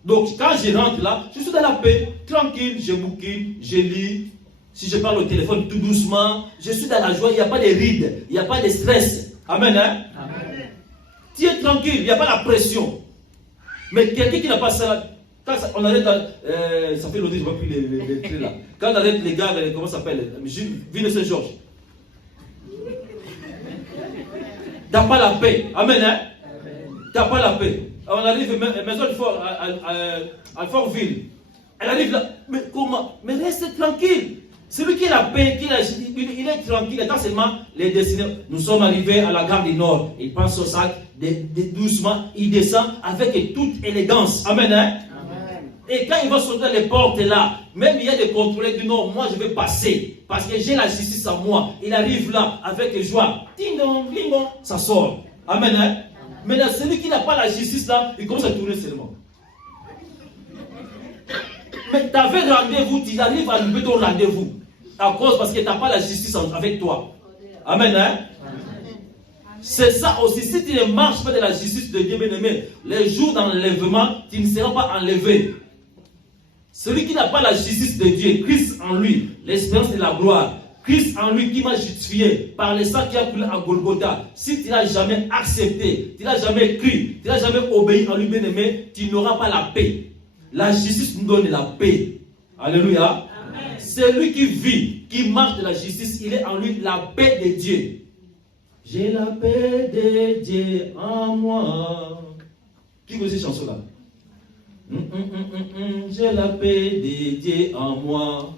Donc, quand je rentre là, je suis dans la paix. Tranquille, je bouquine, je lis. Si je parle au téléphone tout doucement, je suis dans la joie. Il n'y a pas de rides, il n'y a pas de stress. Amen. Hein? Amen. Tu es tranquille, il n'y a pas la pression. Mais quelqu'un qui n'a pas ça, quand on arrête, ça fait longtemps que je ne vois plus les traits là. Quand on arrête les gars, comment ça s'appelle? Ville Saint-Georges. Tu n'as pas la paix. Amen. Hein? Tu n'as pas la paix. On arrive à Maison de Fort, à Fortville. Elle arrive là. Mais comment? Mais reste tranquille. Celui qui a la paix, il est tranquille. Attends seulement les destinés. Nous sommes arrivés à la gare du Nord. Il prend son sac doucement. Il descend avec toute élégance. Amen. Hein? Amen. Et quand il va sauter les portes là, même il y a des contrôleurs du Nord. Moi, je vais passer. Parce que j'ai la justice en moi. Il arrive là avec joie. Ding-dong, ding-dong. Ça sort. Amen. Hein? Maintenant, celui qui n'a pas la justice là, il commence à tourner seulement. Mais tu avais rendez-vous, tu arrives à louper ton rendez-vous. À cause parce que tu n'as pas la justice avec toi. Amen. Hein? C'est ça aussi. Si tu ne marches pas de la justice de Dieu, bien-aimé, les jours d'enlèvement, tu ne seras pas enlevé. Celui qui n'a pas la justice de Dieu, Christ en lui, l'espérance de la gloire, Christ en lui qui m'a justifié par le sang qui a coulé à Golgotha. Si tu n'as jamais accepté, tu n'as jamais cru, tu n'as jamais obéi en lui, bien-aimé, tu n'auras pas la paix. La justice nous donne la paix. Alléluia. C'est lui qui vit, qui marche de la justice, il est en lui la paix de Dieu. J'ai la paix de Dieu en moi. Qui connaît cette chanson-là? J'ai la paix de Dieu en moi.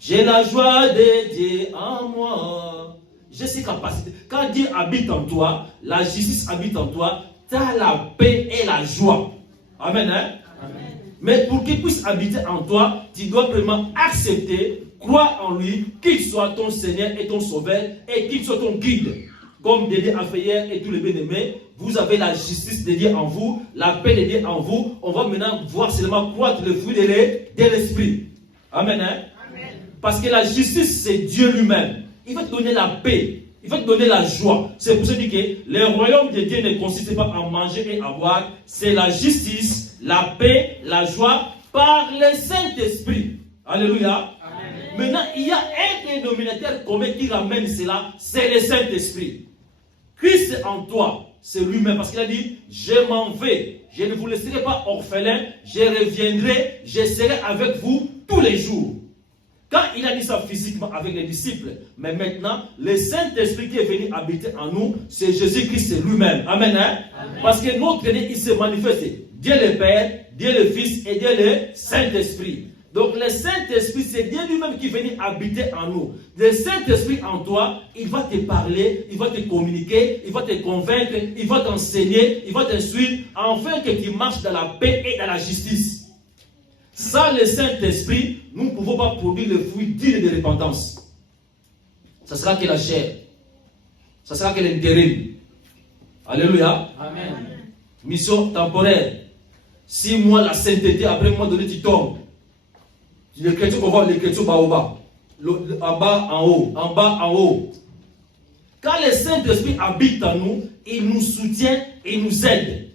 J'ai la joie de Dieu en moi. J'ai ces capacités. Quand Dieu habite en toi, la justice habite en toi, tu as la paix et la joie. Amen, hein? Amen. Mais pour qu'il puisse habiter en toi, tu dois vraiment accepter, croire en lui, qu'il soit ton Seigneur et ton Sauveur, et qu'il soit ton guide. Comme Dédé a fait hier et tous les bien-aimés, vous avez la justice de Dieu en vous, la paix de Dieu en vous. On va maintenant voir seulement croître le fruit de l'esprit. Amen, hein? Amen. Parce que la justice, c'est Dieu lui-même. Il va te donner la paix, il va te donner la joie. C'est pour ça que le royaume de Dieu ne consiste pas à manger et à boire, c'est la justice, la paix, la joie par le Saint-Esprit. Alléluia. Amen. Maintenant, il y a un dénominateur commun qui ramène cela, c'est le Saint-Esprit. Christ en toi, c'est lui-même, parce qu'il a dit, je m'en vais, je ne vous laisserai pas orphelin, je reviendrai, je serai avec vous tous les jours. Quand il a dit ça physiquement avec les disciples, mais maintenant, le Saint-Esprit qui est venu habiter en nous, c'est Jésus-Christ, c'est lui-même. Amen, hein? Amen. Parce que notre Dieu, il se manifeste. Dieu le Père, Dieu le Fils et Dieu le Saint-Esprit. Donc le Saint-Esprit, c'est Dieu lui-même qui est venu habiter en nous. Le Saint-Esprit en toi, il va te parler, il va te communiquer, il va te convaincre, il va t'enseigner, il va t'instruire, afin que tu marches dans la paix et dans la justice. Sans le Saint-Esprit, nous ne pouvons pas produire le fruit digne de repentance. Ça sera que la chair. Ça sera que l'intérim. Alléluia. Amen. Mission temporaire. 6 mois la sainteté, après un mois donné, tu tombes. L'écriture, on voit l'écriture bas au bas. En bas, en haut. En bas, en haut. Quand le Saint-Esprit habite en nous, il nous soutient et il nous aide.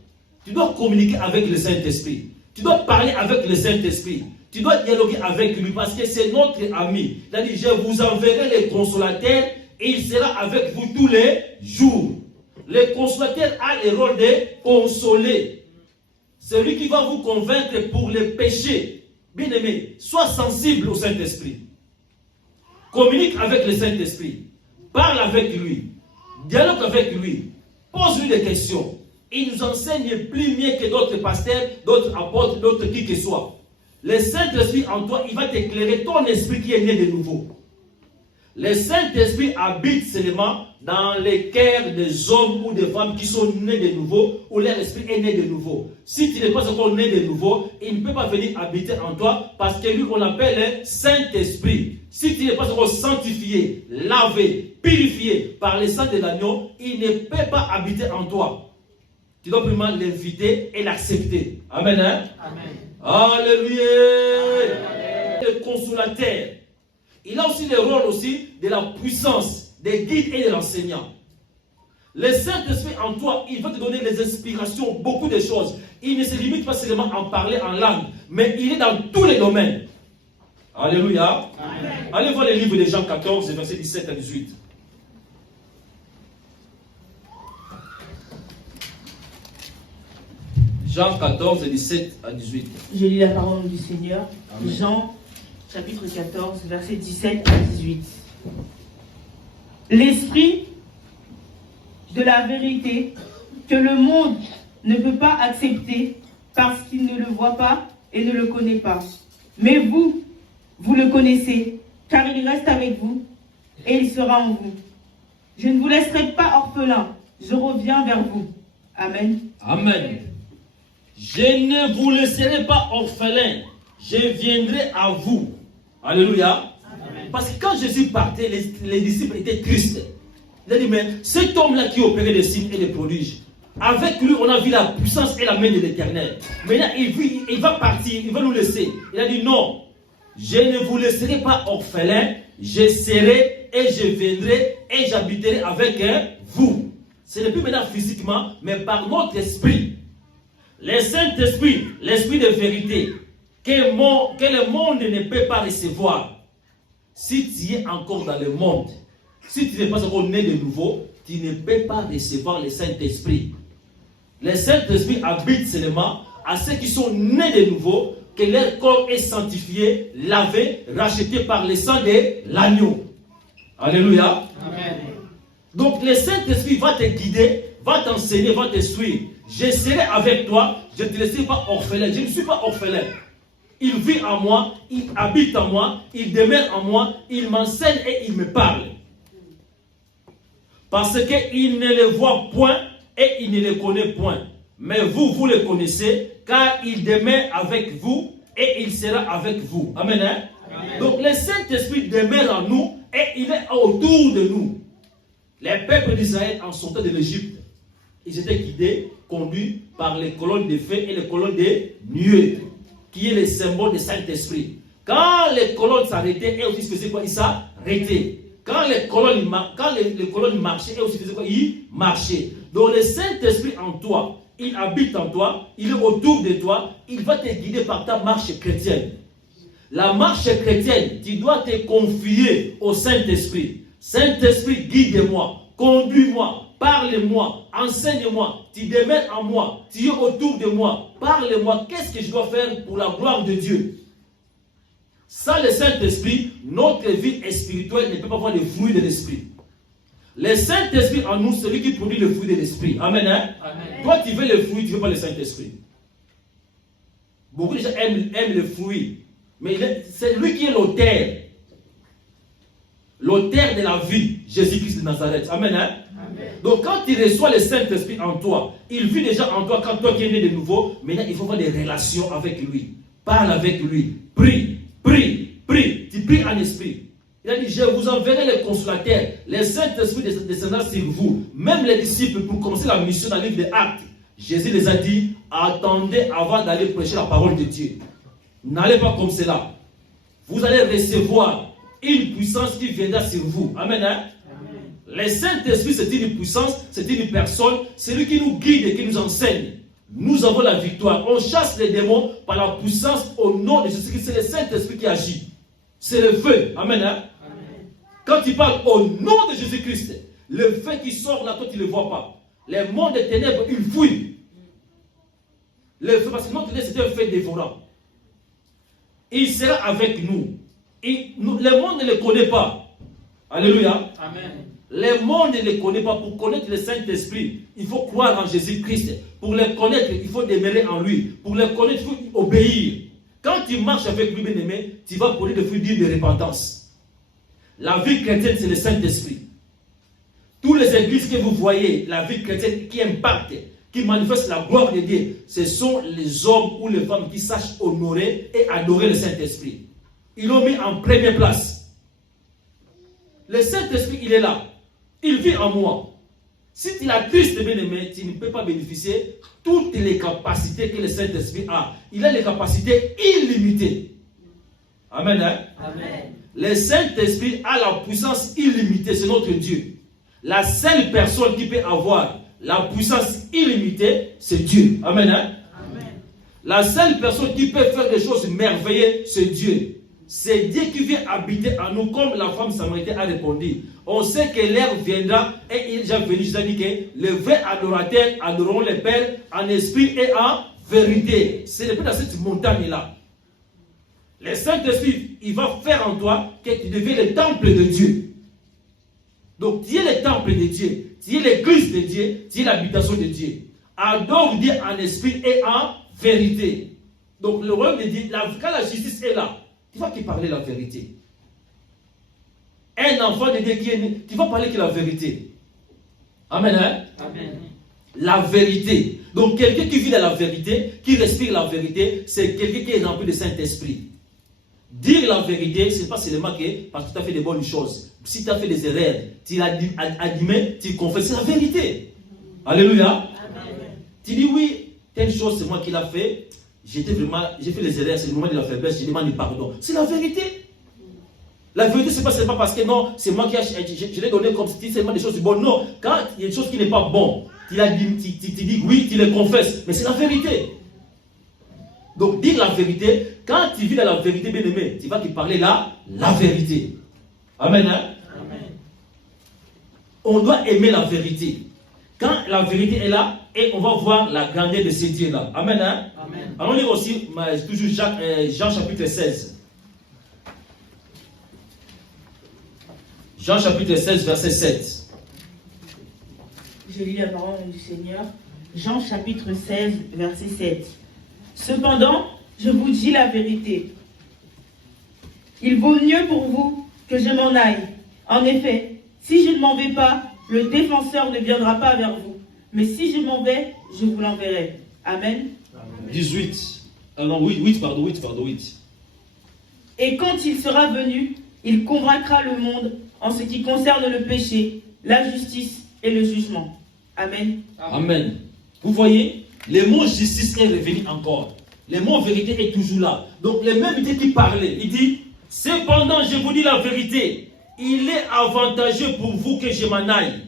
Tu dois communiquer avec le Saint-Esprit. Tu dois parler avec le Saint-Esprit. Tu dois dialoguer avec lui parce que c'est notre ami. Il a dit, je vous enverrai le consolateur et il sera avec vous tous les jours. Le consolateur a le rôle de consoler. C'est lui qui va vous convaincre pour les péchés. Bien-aimé, sois sensible au Saint-Esprit. Communique avec le Saint-Esprit. Parle avec lui. Dialogue avec lui. Pose-lui des questions. Il nous enseigne plus mieux que d'autres pasteurs, d'autres apôtres, d'autres qui que soit. Le Saint-Esprit en toi, il va t'éclairer ton esprit qui est né de nouveau. Le Saint-Esprit habite seulement dans les cœurs des hommes ou des femmes qui sont nés de nouveau, où leur esprit est né de nouveau. Si tu n'es pas encore né de nouveau, il ne peut pas venir habiter en toi parce que lui, on l'appelle le Saint-Esprit. Si tu n'es pas encore sanctifié, lavé, purifié par le sang de l'agneau, il ne peut pas habiter en toi. Tu dois vraiment l'inviter et l'accepter. Amen, hein? Amen. Alléluia. Le consolateur. Il a aussi le rôle aussi de la puissance, des guides et de l'enseignant. Le Saint-Esprit en toi, il va te donner des inspirations, beaucoup de choses. Il ne se limite pas seulement à en parler en langue, mais il est dans tous les domaines. Alléluia. Amen. Allez voir le livre de Jean 14, versets 17 à 18. Jean 14, 17 à 18. Je lis la parole du Seigneur. Amen. Jean, chapitre 14, versets 17 à 18. L'esprit de la vérité que le monde ne peut pas accepter parce qu'il ne le voit pas et ne le connaît pas. Mais vous, vous le connaissez, car il reste avec vous et il sera en vous. Je ne vous laisserai pas orphelin, je reviens vers vous. Amen. Amen. Je ne vous laisserai pas orphelin, je viendrai à vous. Alléluia. Amen. Parce que quand Jésus partait, les disciples étaient tristes. Il a dit, mais cet homme-là qui opérait des signes et des prodiges, avec lui, on a vu la puissance et la main de l'Éternel. Maintenant, il va partir, il va nous laisser. Il a dit, non, je ne vous laisserai pas orphelin, je serai et je viendrai et j'habiterai avec vous. Ce n'est plus maintenant physiquement, mais par notre esprit. Le Saint-Esprit, l'esprit de vérité, que le monde ne peut pas recevoir. Si tu es encore dans le monde, si tu n'es pas encore né de nouveau, tu ne peux pas recevoir le Saint-Esprit. Le Saint-Esprit habite seulement à ceux qui sont nés de nouveau, que leur corps est sanctifié, lavé, racheté par le sang de l'agneau. Alléluia. Amen. Donc le Saint-Esprit va te guider, va t'enseigner, va te suivre. Je serai avec toi, je ne te laisserai pas orphelin. Je ne suis pas orphelin. Il vit en moi, il habite en moi, il demeure en moi, il m'enseigne et il me parle. Parce qu'il ne le voit point et il ne le connaît point. Mais vous, vous le connaissez, car il demeure avec vous et il sera avec vous. Amen. Hein? Amen. Donc le Saint-Esprit demeure en nous et il est autour de nous. Les peuples d'Israël en sortant de l'Égypte, ils étaient guidés, conduits par les colonnes de feu et les colonnes de nuées, qui est le symbole du Saint-Esprit. Quand les colonnes s'arrêtaient, elles aussi faisaient quoi? Ils s'arrêtaient. Quand les colonnes marchaient, elles aussi faisaient quoi? Ils marchaient. Donc le Saint-Esprit en toi, il habite en toi, il est autour de toi, il va te guider par ta marche chrétienne. La marche chrétienne, tu dois te confier au Saint-Esprit. Saint-Esprit, guide-moi, conduis-moi, parle-moi, enseigne-moi, tu demeures en moi, tu es autour de moi, parle-moi, qu'est-ce que je dois faire pour la gloire de Dieu? Sans le Saint-Esprit, notre vie spirituelle ne peut pas avoir les fruits de l'Esprit. Le Saint-Esprit en nous, c'est lui qui produit le fruit de l'Esprit. Amen, hein? Amen. Toi, tu veux le fruit, tu ne veux pas le Saint-Esprit. Beaucoup de gens aiment le fruit, mais c'est lui qui est l'auteur. L'auteur de la vie, Jésus-Christ de Nazareth. Amen, hein? Amen. Donc quand tu reçois le Saint-Esprit en toi, il vit déjà en toi quand toi qui es né de nouveau. Maintenant, il faut avoir des relations avec lui. Parle avec lui. Prie, prie, prie. Tu pries en esprit. Il a dit, je vous enverrai les consolateurs. Le Saint-Esprit descendra sur vous. Même les disciples, pour commencer la mission dans le livre des Actes, Jésus les a dit, attendez avant d'aller prêcher la parole de Dieu. N'allez pas comme cela. Vous allez recevoir une puissance qui viendra sur vous. Amen. Hein? Amen. Le Saint-Esprit, c'est une puissance, c'est une personne, c'est lui qui nous guide et qui nous enseigne. Nous avons la victoire. On chasse les démons par la puissance au nom de Jésus-Christ. C'est le Saint-Esprit qui agit. C'est le feu. Amen. Hein? Amen. Quand tu parles au nom de Jésus-Christ, le feu qui sort là, toi tu ne le vois pas. Les mondes des ténèbres, ils fuient. Le feu, parce que notre Dieu, c'est un feu dévorant. Il sera avec nous. Le monde ne le connaît pas. Alléluia. Amen. Le monde ne le connaît pas. Pour connaître le Saint-Esprit, il faut croire en Jésus-Christ. Pour le connaître, il faut demeurer en lui. Pour le connaître, il faut obéir. Quand tu marches avec lui, bien-aimé, tu vas produire des fruits dignes de repentance. La vie chrétienne, c'est le Saint-Esprit. Toutes les églises que vous voyez, la vie chrétienne qui impacte, qui manifeste la gloire de Dieu, ce sont les hommes ou les femmes qui sachent honorer et adorer le Saint-Esprit. Ils l'ont mis en première place. Le Saint-Esprit, il est là. Il vit en moi. Si tu l'as triste, bien-aimé, tu ne peux pas bénéficier toutes les capacités que le Saint-Esprit a. Il a les capacités illimitées. Amen. Hein? Amen. Le Saint-Esprit a la puissance illimitée. C'est notre Dieu. La seule personne qui peut avoir la puissance illimitée, c'est Dieu. Amen. Hein? Amen. La seule personne qui peut faire des choses merveilleuses, c'est Dieu. C'est Dieu qui vient habiter en nous, comme la femme samaritaine a répondu. On sait que l'heure viendra, et il est déjà venu, Jésus a dit que les vrais adorateurs adoreront le Père en esprit et en vérité. Ce n'est pas dans cette montagne-là. Le Saint-Esprit, il va faire en toi que tu deviens le temple de Dieu. Donc, tu es le temple de Dieu, tu es l'église de Dieu, tu es l'habitation de Dieu. Adore Dieu en esprit et en vérité. Donc, le royaume de Dieu, quand la justice est là, tu vas qui parler la vérité. Un enfant de Dieu qui est né, tu vas parler que la vérité. Amen. Hein? Amen. La vérité. Donc quelqu'un qui vit dans la vérité, qui respire la vérité, c'est quelqu'un qui est rempli de Saint-Esprit. Dire la vérité, ce n'est pas seulement que parce que tu as fait des bonnes choses. Si tu as fait des erreurs, tu l'as admis, tu confesses, c'est la vérité. Alléluia. Amen. Tu dis oui, telle chose c'est moi qui l'ai fait. J'ai fait les erreurs, c'est le moment de la faiblesse, je demande pardon. C'est la vérité. La vérité, ce n'est pas seulement parce que non, c'est moi qui je l'ai donné comme si seulement des choses bonnes. Non, quand il y a des choses qui n'est pas bonnes, tu dis oui, tu les confesses, mais c'est la vérité. Donc, dire la vérité, quand tu vis dans la vérité, bien aimé, tu vas te parler là, la vérité. Amen, hein? Amen. On doit aimer la vérité. Quand la vérité est là, et on va voir la grandeur de ce Dieu-là. Amen, hein? Amen. Allons lire aussi, toujours Jean chapitre 16. Jean chapitre 16, verset 7. Je lis la parole du Seigneur. Jean chapitre 16, verset 7. Cependant, je vous dis la vérité. Il vaut mieux pour vous que je m'en aille. En effet, si je ne m'en vais pas, le défenseur ne viendra pas vers vous. Mais si je m'en vais, je vous l'enverrai. Amen. 18. Non, 8. Et quand il sera venu, il convaincra le monde en ce qui concerne le péché, la justice et le jugement. Amen. Amen. Vous voyez, le mot justice est revenu encore. Le mot vérité est toujours là. Donc, les mêmes idées qui parlaient, il dit, cependant, je vous dis la vérité, il est avantageux pour vous que je m'en aille.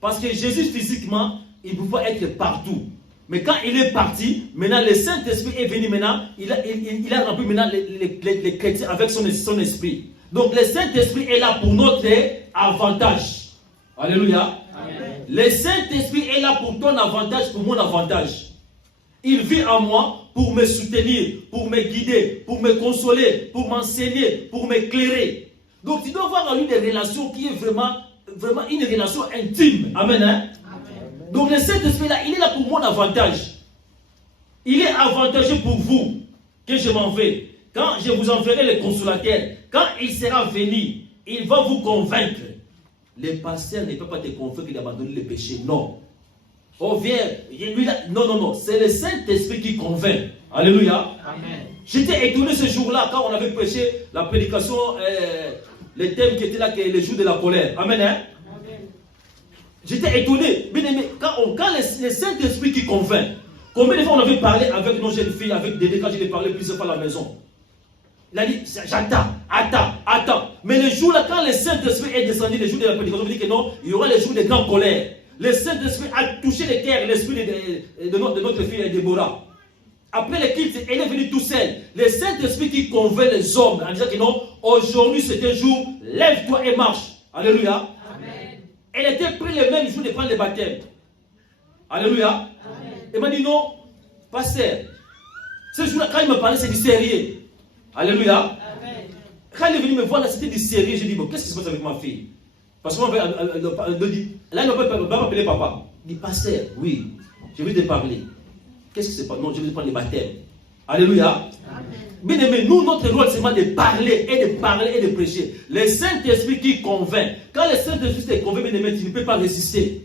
Parce que Jésus, physiquement, il pouvait être partout. Mais quand il est parti, maintenant, le Saint-Esprit est venu maintenant, il a rempli maintenant les chrétiens avec son esprit. Donc, le Saint-Esprit est là pour notre avantage. Alléluia. Amen. Le Saint-Esprit est là pour ton avantage, pour mon avantage. Il vit en moi pour me soutenir, pour me guider, pour me consoler, pour m'enseigner, pour m'éclairer. Donc, tu dois avoir en lui des relations qui est vraiment une relation intime. Amen. Hein? Amen. Donc, le Saint-Esprit là, il est là pour mon avantage. Il est avantageux pour vous que je m'en vais. Quand je vous enverrai le consolateur, quand il sera venu, il va vous convaincre. Les pasteurs ne peuvent pas te convaincre d'abandonner le péché. Non. Oh, viens. Non. C'est le Saint-Esprit qui convainc. Alléluia. Amen. J'étais étonné ce jour-là quand on avait prêché la prédication, le thème qui était là, qui est le jour de la colère. Amen. Hein? Amen. J'étais étonné. Bien aimé, quand le Saint-Esprit qui convainc, combien de fois on avait parlé avec nos jeunes filles, avec Dédé, quand je l'ai parlé plusieurs fois à la maison. Il a dit, attends. Mais le jour là, quand le Saint-Esprit est descendu, le jour de la prédication, on dit que non, il y aura le jour de grande colère. Le Saint-Esprit a touché le cœur, l'esprit de notre fille Déborah. Après le culte, elle est venue tout seul. Le Saint-Esprit qui convainc les hommes en disant que non, aujourd'hui c'est un jour, lève-toi et marche. Alléluia. Amen. Elle était pris le même jour de prendre le baptême. Alléluia. Amen. Elle m'a dit non, pasteur, ce jour-là, quand il me parlait, c'est du sérieux. Alléluia. Amen. Quand il est venu me voir, c'était du sérieux. J'ai dit, bon, qu'est-ce qui se passe avec ma fille? Parce qu'on là, il ne va pas appeler papa. Il dit, pasteur, oui, je vais te parler. Qu'est-ce qui se passe? Non, je vais te prendre le baptême. Alléluia. Bien aimé, nous, notre rôle, c'est de parler et de prêcher. Le Saint-Esprit qui convainc. Quand le Saint-Esprit te convainc, bien aimé, tu ne peux pas résister.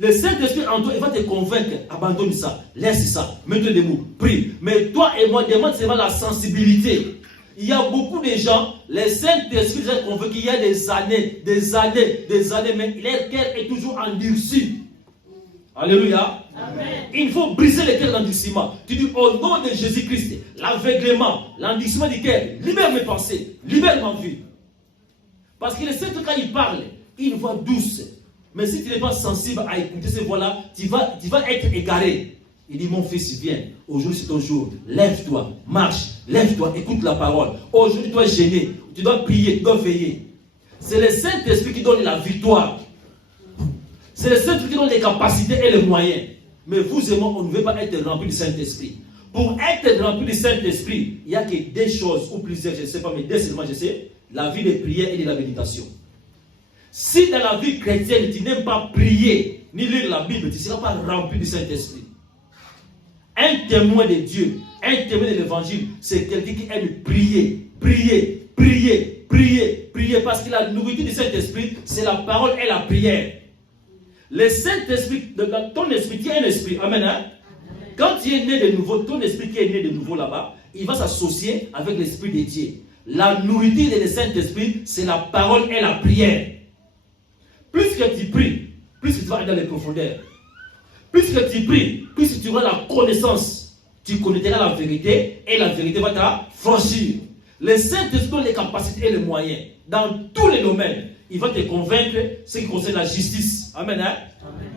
Le Saint-Esprit en toi, il va te convaincre. Abandonne ça, laisse ça, mets-toi debout, prie. Mais toi et moi, demande seulement la sensibilité. Il y a beaucoup de gens, le Saint-Esprit les a convaincus il y a des années, mais leur cœur est toujours endurci. Alléluia. Amen. Il faut briser le cœur d'endurcissement. Tu dis au nom de Jésus-Christ, l'aveuglement, l'endurcissement du cœur, libère mes pensées, libère ma vie. Parce que le Saint-Esprit, quand il parle, il a une voix douce. Mais si tu n'es pas sensible à écouter ces voix-là, tu vas être égaré. Il dit, mon fils, viens. Aujourd'hui, c'est ton jour. Lève-toi, marche, lève-toi, écoute la parole. Aujourd'hui, tu dois gêner, tu dois prier, tu dois veiller. C'est le Saint-Esprit qui donne la victoire. C'est le Saint-Esprit qui donne les capacités et les moyens. Mais vous et moi, on ne veut pas être rempli du Saint-Esprit. Pour être rempli du Saint-Esprit, il n'y a que deux choses, ou plusieurs, je ne sais pas, mais deux seulement, je sais. La vie de prière et de la méditation. Si dans la vie chrétienne, tu n'aimes pas prier, ni lire la Bible, tu ne seras pas rempli du Saint-Esprit. Un témoin de Dieu, un témoin de l'évangile, c'est quelqu'un qui aime prier, parce que la nourriture du Saint-Esprit, c'est la parole et la prière. Le Saint-Esprit, ton esprit, tu es un esprit, amen, hein? Quand tu es né de nouveau, ton esprit qui est né de nouveau là-bas, il va s'associer avec l'esprit de Dieu. La nourriture du Saint-Esprit, c'est la parole et la prière. Plus que tu pries, plus tu vas aller dans les profondeurs. Plus que tu pries, plus tu auras la connaissance. Tu connaîtras la vérité et la vérité va t'affranchir. Le Saint-Esprit donne les capacités et les moyens. Dans tous les domaines, il va te convaincre ce qui concerne la justice. Amen. Hein? Amen.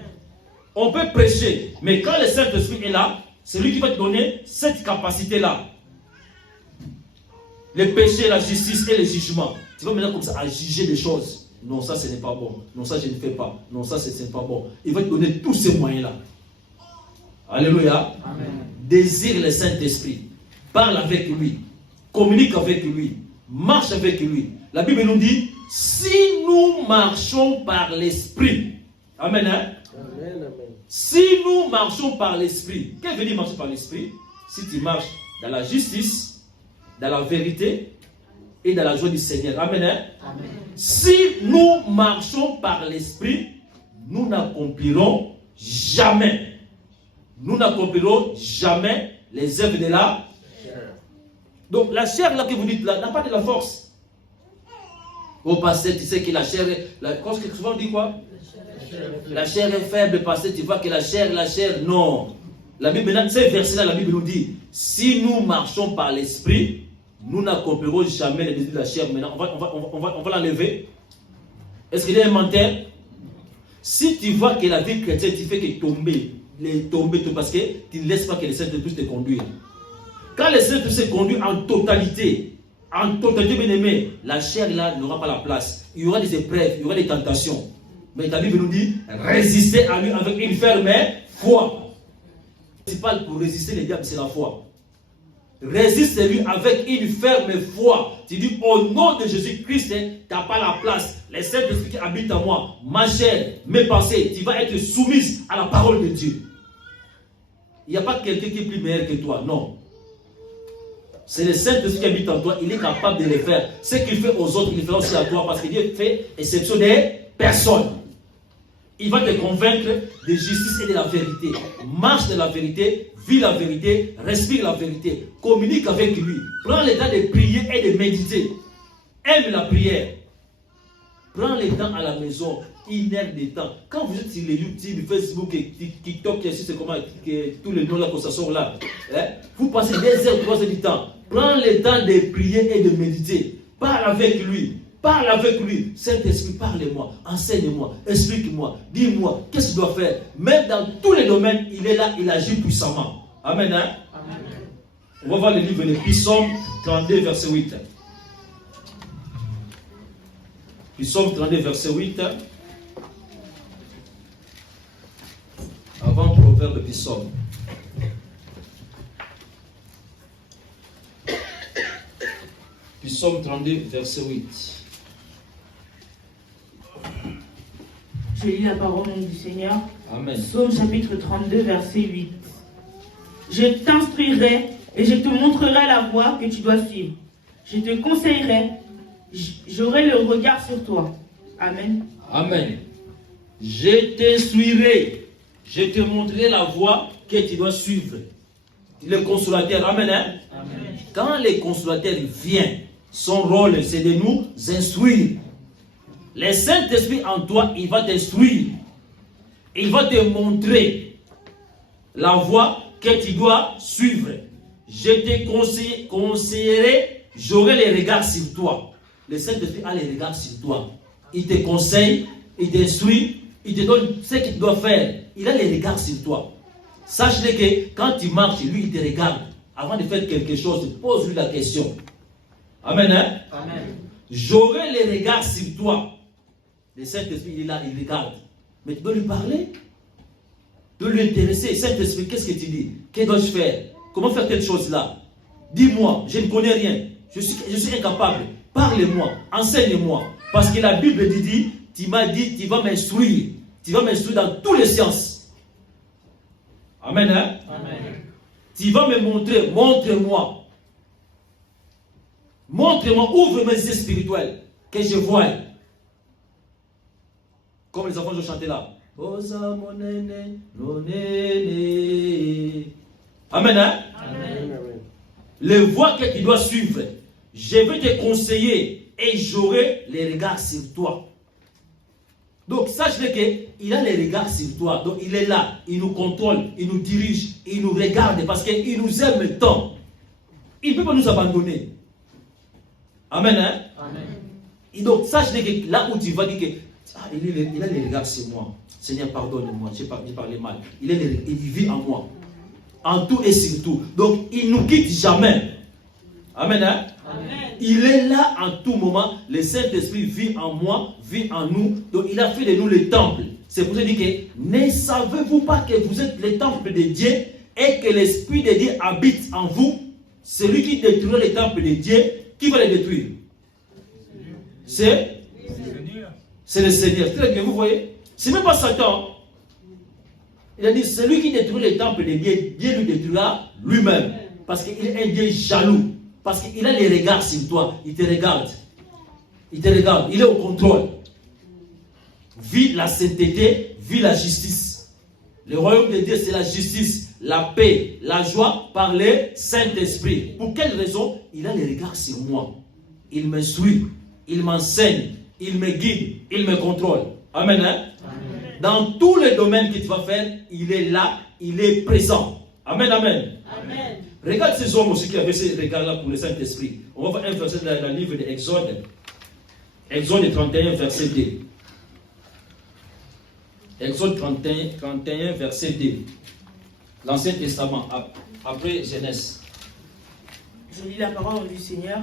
On peut prêcher, mais quand le Saint-Esprit est là, c'est lui qui va te donner cette capacité-là. Le péché, la justice et le jugement. Tu vas maintenant comme ça à juger des choses. Non, ça ce n'est pas bon. Non, ça je ne fais pas. Non, ça ce n'est pas bon. Il va te donner tous ces moyens-là. Alléluia. Amen. Désire le Saint-Esprit. Parle avec lui. Communique avec lui. Marche avec lui. La Bible nous dit, si nous marchons par l'Esprit. Amen. Hein? Amen, amen. Si nous marchons par l'Esprit. Qu'est-ce que veut dire marcher par l'Esprit? Si tu marches dans la justice, dans la vérité et dans la joie du Seigneur. Amen. Hein? Amen. Si nous marchons par l'Esprit, nous n'accomplirons jamais. Nous n'accomplirons jamais les œuvres de la chair. Donc la chair là que vous dites là n'a pas de la force. Au passé, tu sais que la chair, souvent on dit quoi? La chair est faible, passé, tu vois que la chair, non. La Bible, ces versets-là, la Bible nous dit, si nous marchons par l'Esprit, nous n'accomplirons jamais les désirs de la chair. Maintenant, on va l'enlever. Est-ce qu'il y a un menteur? Si tu vois que la vie chrétienne, tu fais que tomber, parce que tu ne laisses pas que le Saint-Esprit te conduise. Quand le Saint-Esprit se conduit en totalité, bien aimé, la chair là n'aura pas la place. Il y aura des épreuves, il y aura des tentations. Mais la Bible nous dit, résistez à lui avec une ferme foi. Le principal pour résister les diables, c'est la foi. Résiste-lui avec une ferme foi. Tu dis, au nom de Jésus-Christ, tu n'as pas la place. Le Saint-Esprit qui habite en moi, ma chair, mes pensées, tu vas être soumise à la parole de Dieu. Il n'y a pas quelqu'un qui est plus meilleur que toi, non. C'est le Saint-Esprit qui habite en toi, il est capable de le faire. Ce qu'il fait aux autres, il le fera aussi à toi, parce que Dieu fait exception des personnes. Il va te convaincre de justice et de la vérité. Marche de la vérité, vis la vérité, respire la vérité, communique avec lui. Prends le temps de prier et de méditer. Aime la prière. Prends le temps à la maison, 1 heure de temps. Quand vous êtes sur les YouTube, Facebook et TikTok, c'est comment tous les noms là que ça sort là. Vous passez 2 heures, 3 heures du temps. Prends le temps de prier et de méditer. Parle avec lui. Parle avec lui. Saint-Esprit, parle-moi, enseigne-moi, explique-moi, dis-moi, qu'est-ce que je dois faire? Même dans tous les domaines, il est là, il agit puissamment. Amen. Hein? Amen. On va voir le livre de Psaume 32, verset 8. Psaume 32, verset 8. Avant proverbe de Psaume. Psaume 32, verset 8. Je lis la parole du Seigneur. Amen. Psaume chapitre 32, verset 8. Je t'instruirai et je te montrerai la voie que tu dois suivre. Je te conseillerai, j'aurai le regard sur toi. Amen. Amen. Je t'instruirai, je te montrerai la voie que tu dois suivre. Le consolateur, amen. Hein? Amen. Quand le consolateur vient, son rôle c'est de nous instruire. Le Saint-Esprit en toi, il va t'instruire. Il va te montrer la voie que tu dois suivre. Je te conseillerai, j'aurai les regards sur toi. Le Saint-Esprit a les regards sur toi. Il te conseille, il t'instruit, il te donne ce que tu dois faire. Il a les regards sur toi. Sache-le que quand tu marches, lui, il te regarde. Avant de faire quelque chose, pose-lui la question. Amen. Hein? Amen. J'aurai les regards sur toi. Le Saint-Esprit, il est là, il regarde. Mais tu dois lui parler. Tu dois lui intéresser. Saint-Esprit, qu'est-ce que tu dis? Que dois-je faire? Comment faire telle chose-là? Dis-moi, je ne connais rien. Je suis incapable. Parle-moi, enseigne-moi. Parce que la Bible dit, tu m'as dit, tu vas m'instruire. Tu vas m'instruire dans toutes les sciences. Amen. Hein? Amen. Tu vas me montrer, montre-moi. Montre-moi, ouvre mes yeux spirituels, que je voie. Comme les enfants ont chanté là. Amen. Hein? Amen. Les voies que tu dois suivre, je vais te conseiller et j'aurai les regards sur toi. Donc sache-le qu'il a les regards sur toi. Donc il est là, il nous contrôle, il nous dirige, il nous regarde parce qu'il nous aime tant. Il ne peut pas nous abandonner. Amen. Hein? Amen. Et donc, sache que là où tu vas dire que il a les regards sur moi. Seigneur, pardonne-moi, j'ai parlé mal. Il vit en moi. En tout et surtout. Donc, il ne nous quitte jamais. Amen. Hein? Amen. Il est là en tout moment. Le Saint-Esprit vit en moi, vit en nous. Donc, il a fait de nous le temple. C'est pour ça qu'il dit que ne savez-vous pas que vous êtes le temple de Dieu et que l'Esprit de Dieu habite en vous? Celui qui détruira le temple de Dieu, qui va le détruire? C'est le Seigneur. Très bien, vous voyez? C'est même pas Satan. Il a dit, celui qui détruit le temple de Dieu, Dieu lui détruira lui-même. Parce qu'il est un Dieu jaloux. Parce qu'il a les regards sur toi. Il te regarde. Il te regarde. Il est au contrôle. Vis la sainteté, vis la justice. Le royaume de Dieu, c'est la justice, la paix, la joie par le Saint-Esprit. Pour quelle raison? Il a les regards sur moi. Il me suit, il m'enseigne, il me guide, il me contrôle. Amen. Hein? Amen. Dans tous les domaines que tu vas faire, il est là, il est présent. Amen, amen. Amen. Regarde ces hommes aussi qui avaient ces regards-là pour le Saint-Esprit. On va voir un verset dans le livre de Exode. Exode 31, verset 2. Exode 31, verset 2. L'Ancien Testament, après Genèse. Je lis la parole du Seigneur.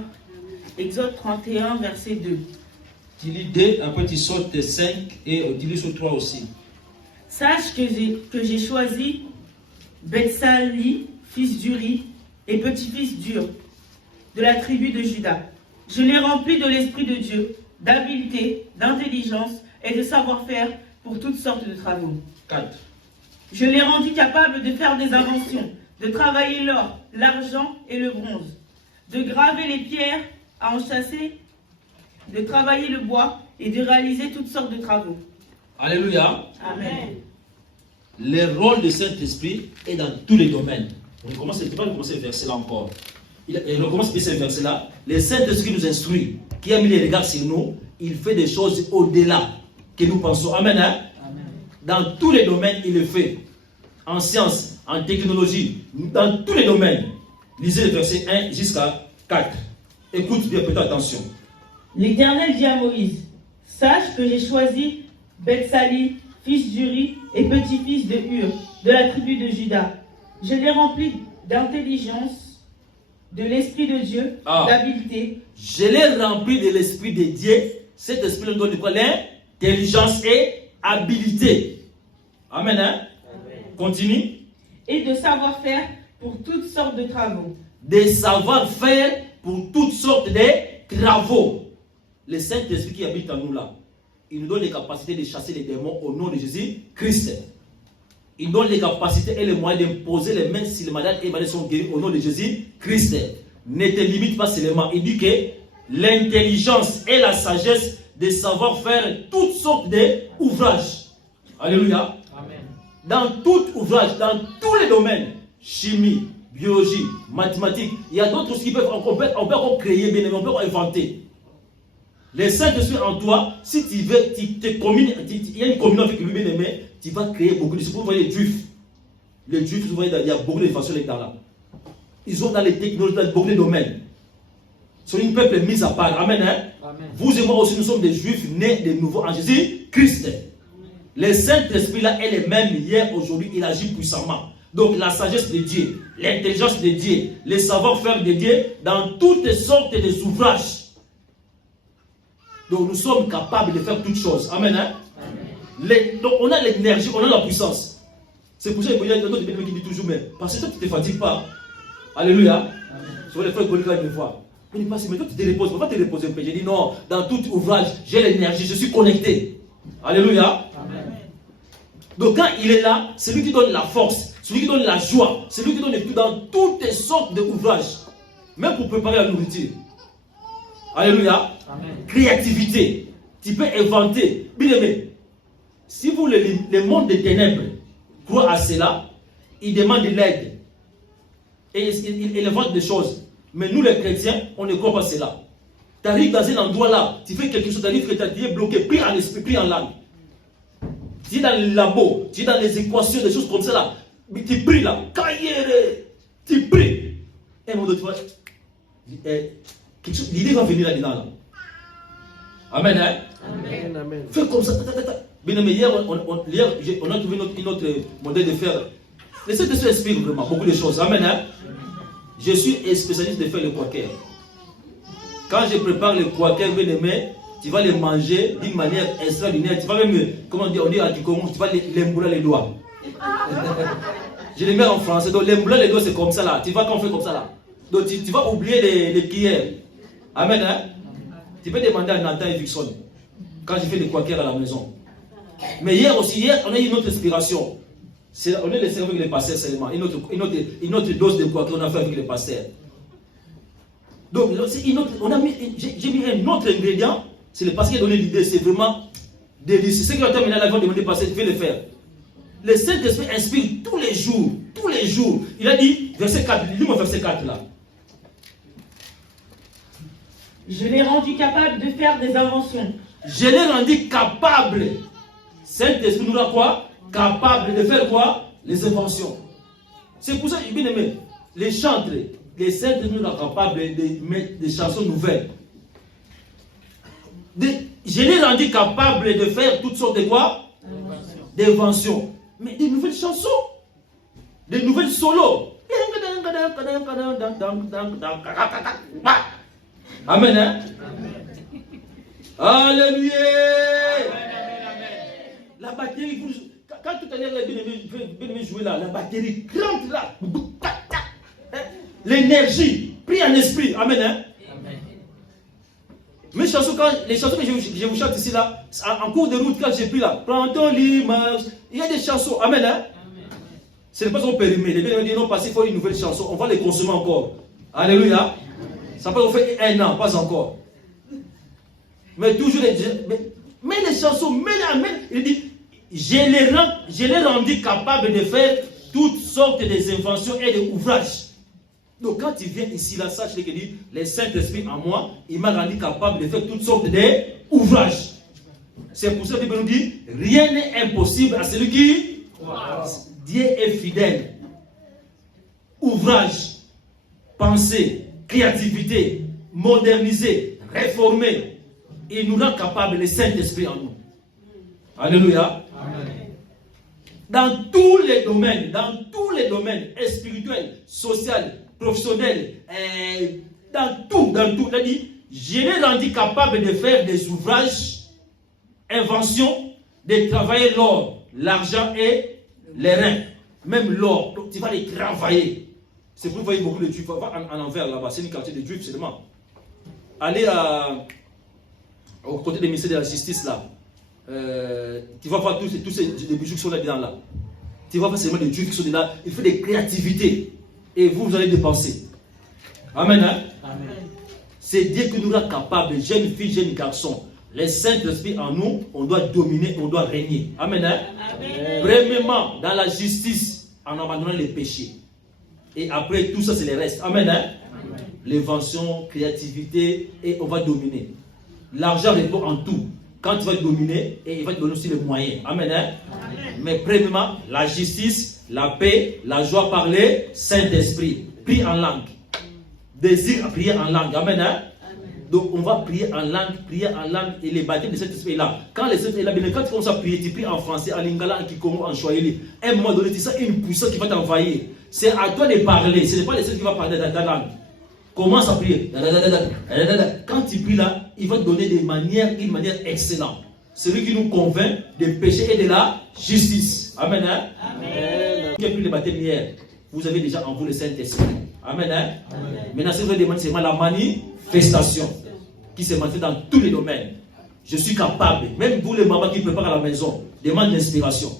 Exode 31, verset 2. Tu lis 2, après tu sautes 5 et tu lis sur 3 aussi. Sache que j'ai choisi Bethsali, fils d'Uri, et petit-fils d'Ur, de la tribu de Juda. Je l'ai rempli de l'Esprit de Dieu, d'habileté, d'intelligence et de savoir-faire pour toutes sortes de travaux. 4. Je l'ai rendu capable de faire des inventions, de travailler l'or, l'argent et le bronze, de graver les pierres à enchâsser, de travailler le bois et de réaliser toutes sortes de travaux. Alléluia. Amen. Le rôle du Saint-Esprit est dans tous les domaines. On commence, je ne vais pas recommencer le verset là encore. On recommence ce verset là. Le Saint-Esprit nous instruit, qui a mis les regards sur nous, il fait des choses au-delà que nous pensons. Amen. Hein? Amen. Dans tous les domaines, il le fait. En science, en technologie, dans tous les domaines. Lisez le verset 1 jusqu'à 4. Écoute bien, prête attention. L'Éternel dit à Moïse, sache que j'ai choisi Bethsali, fils d'Uri et petit-fils de Hur, de la tribu de Juda. Je l'ai rempli d'intelligence, de l'Esprit de Dieu, d'habileté. Je l'ai rempli de l'Esprit de Dieu. Cet Esprit nous donne de quoi? L'intelligence et habileté. Amen. Hein? Amen. Continue. Et de savoir-faire pour toutes sortes de travaux. Des savoir-faire pour toutes sortes de travaux. Le Saint-Esprit qui habite en nous là, il nous donne les capacités de chasser les démons au nom de Jésus-Christ. Il donne les capacités et les moyens d'imposer les mains sur les malades et les malades sont guéris au nom de Jésus-Christ. Ne te limite pas seulement. Il dit que l'intelligence et la sagesse de savoir faire toutes sortes d'ouvrages. Alléluia. Amen. Dans tout ouvrage, dans tous les domaines, chimie, biologie, mathématiques, il y a d'autres qui peuvent, on peut encore créer, bien, on peut encore inventer. Le Saint-Esprit en toi, si tu veux, il y a une communion avec lui, bien aimé, tu vas créer beaucoup de choses. Vous voyez les Juifs. Les Juifs, vous voyez, il y a beaucoup d'inventions là-dedans. Ils ont dans les technologies, dans beaucoup de domaines. C'est un peuple mis à part. Amen. Hein? Amen. Vous et moi aussi, nous sommes des Juifs nés de nouveau en Jésus-Christ. Le Saint-Esprit là est le même hier, aujourd'hui, il agit puissamment. Donc la sagesse de Dieu, l'intelligence de Dieu, le savoir-faire de Dieu dans toutes sortes d'ouvrages. Donc nous sommes capables de faire toutes choses. Amen. Hein? Amen. Donc on a l'énergie, on a la puissance. C'est pour ça qu'il y a d'autres qui disent toujours, mais parce que tu ne te fatigues pas. Alléluia. Je vais le faire Goliath une fois. Il dit, mais toi tu te reposes, pourquoi te reposer un peu? J'ai dit non, dans tout ouvrage, j'ai l'énergie, je suis connecté. Alléluia. Amen. Donc quand il est là, c'est lui qui donne la force, c'est lui qui donne la joie, c'est lui qui donne tout dans toutes sortes d'ouvrages. Même pour préparer la nourriture. Alléluia. Amen. Créativité. Tu peux inventer. Bien aimé, si vous, le monde des ténèbres, croit à cela, il demande de l'aide. Et il invente des choses. Mais nous, les chrétiens, on ne croit pas à cela. Tu arrives dans un endroit là, tu fais quelque chose, tu arrives que tu es bloqué, pris en esprit, pris en langue. Tu es dans le labo, tu es dans les équations, des choses comme ça là. Mais tu pries là, tu pries. Et mon Dieu, tu vois, L'idée va venir là-dedans. Là. Amen. Hein? Amen. Amen. Fais comme ça. Bien aimé, hier, on a trouvé notre modèle de faire. Laissez de se expliquer vraiment beaucoup de choses. Amen. Hein? Je suis spécialiste de faire le quaker. Quand je prépare le quaker, bien aimé, tu vas les manger d'une manière extraordinaire. Tu vas même, comment dire, on dit à Kikongo, tu vas l'embouler les doigts. Je les mets en français. Donc l'embouler les doigts, c'est comme ça là. Tu vas quand on fait comme ça là. Donc tu vas oublier les cuillères. Amen. Hein? Tu peux demander à Nathan et Vixon quand j'ai fait le quaker à la maison. Mais hier aussi, on a eu une autre inspiration. On est laissé avec les pasteurs seulement. Une autre dose de quaker qu'on a fait avec les pasteurs. Donc, j'ai mis un autre ingrédient. C'est le pasteur qui a donné l'idée. C'est vraiment délicieux. Ce qui va terminer là, ils vont demander au pasteur, je vais le faire. Le Saint-Esprit inspire tous les jours. Tous les lis-moi verset 4 là. Je l'ai rendu capable de faire des inventions. Je l'ai rendu capable. Saint-Esprit nous rend quoi? Capable de faire quoi? Les inventions. C'est pour ça, bien aimé, les chantres, les Saint-Esprit nous rendent capables de mettre des chansons nouvelles. Je l'ai rendu capable de faire toutes sortes de quoi? D'inventions. Mais des nouvelles chansons. Des nouvelles solos. Amen. Hein? Alléluia. La batterie, quand tout à l'heure les bien-aimés jouaient là, la batterie crampe là. L'énergie, pris en esprit. Amen. Hein? Mes chansons, les chansons que je vous chante ici là, en cours de route, quand j'ai pris là, prends ton l'image, il y a des chansons. Amen. Hein? Ce n'est pas son périmé. Les bien-aimés disent non, parce qu'il faut une nouvelle chanson, on va les consommer encore. Alléluia. Ça peut faire 1 an, pas encore. Mais toujours mais les chansons, il dit, je l'ai rendu capable de faire toutes sortes d'inventions et d'ouvrages. Donc quand tu viens ici, là, sache qu'il dit, le Saint-Esprit en moi, il m'a rendu capable de faire toutes sortes d'ouvrages. C'est pour ça que Bible nous dit, rien n'est impossible à celui qui croit. Dieu est fidèle. Ouvrage, pensée, créativité, moderniser, réformer. Il nous rend capable, le Saint-Esprit en nous. Alléluia. Amen. Dans tous les domaines, spirituels, sociaux, professionnels, dans tout, il a dit, je l'ai rendu capable de faire des ouvrages, inventions, de travailler l'or, l'argent et les reins. Même l'or, donc tu vas les travailler. C'est pour vous voyez beaucoup de juifs. Va en envers là-bas, c'est une quartier de juifs seulement. Allez au côté des ministères de la justice là. Tu vas voir tous ces bijoux qui sont là-dedans là. Tu vas voir seulement des juifs qui sont là. Il faut des créativités. Et vous allez dépenser. Amen. Hein? Amen. C'est Dieu qui nous rend capables, jeunes filles, jeunes garçons. Les Saint-Esprit en nous, on doit dominer, on doit régner. Amen. Hein? Amen. Premièrement, dans la justice, en abandonnant les péchés. Et après, tout ça, c'est les restes. Amen. Hein? L'invention, créativité, et on va dominer. L'argent répond en tout. Quand tu vas dominer, et il va te donner aussi les moyens. Amen. Hein? Amen. Mais premièrement, la justice, la paix, la joie par le Saint-Esprit. Prie en langue. Désir à prier en langue. Amen. Hein? Donc on va prier en langue, et les baptêmes de cet esprit est là. Quand le Saint-Esprit est là, quand tu commences à prier, tu pries en français, en lingala, en kikongo, en swahili. À un moment donné, tu sens une puissance qui va t'envahir. C'est à toi de parler, ce n'est pas le Saint-Esprit qui va parler dans ta langue. Commence à prier. Quand tu pries là, il va te donner d'une manière excellente. Celui qui nous convainc des péchés et de la justice. Amen. Hein? Amen. Qui a pris le baptême hier, vous avez déjà en vous le Saint-Esprit. Amen. Hein? Amen. Maintenant, si vous avez demandé seulement la manifestation qui se manifeste dans tous les domaines. Je suis capable. Même vous les mamans qui préparent à la maison, demande l'inspiration.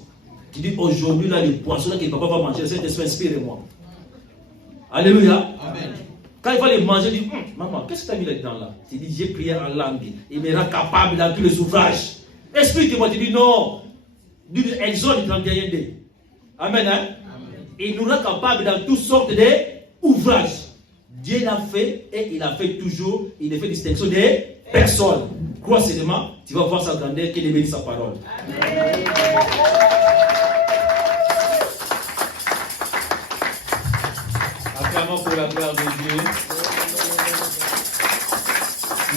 Tu dis aujourd'hui là les poissons là que papa va manger, le Saint-Esprit inspire-moi. Alléluia. Amen. Quand il va les manger, il dit maman, qu'est-ce que tu as mis là-dedans là? Tu dis j'ai prié en langue. Il me rend capable dans tous les ouvrages. Explique-moi. Tu dis non. Exode 31D. Amen. Hein? Amen. Il nous rend capable dans toutes sortes d'ouvrages. Dieu l'a fait et il a fait toujours. Il ne fait distinction des personnes. Crois seulement, tu vas voir sa grandeur qu'il est béni sa parole. Amen. Acclamons pour la gloire de Dieu.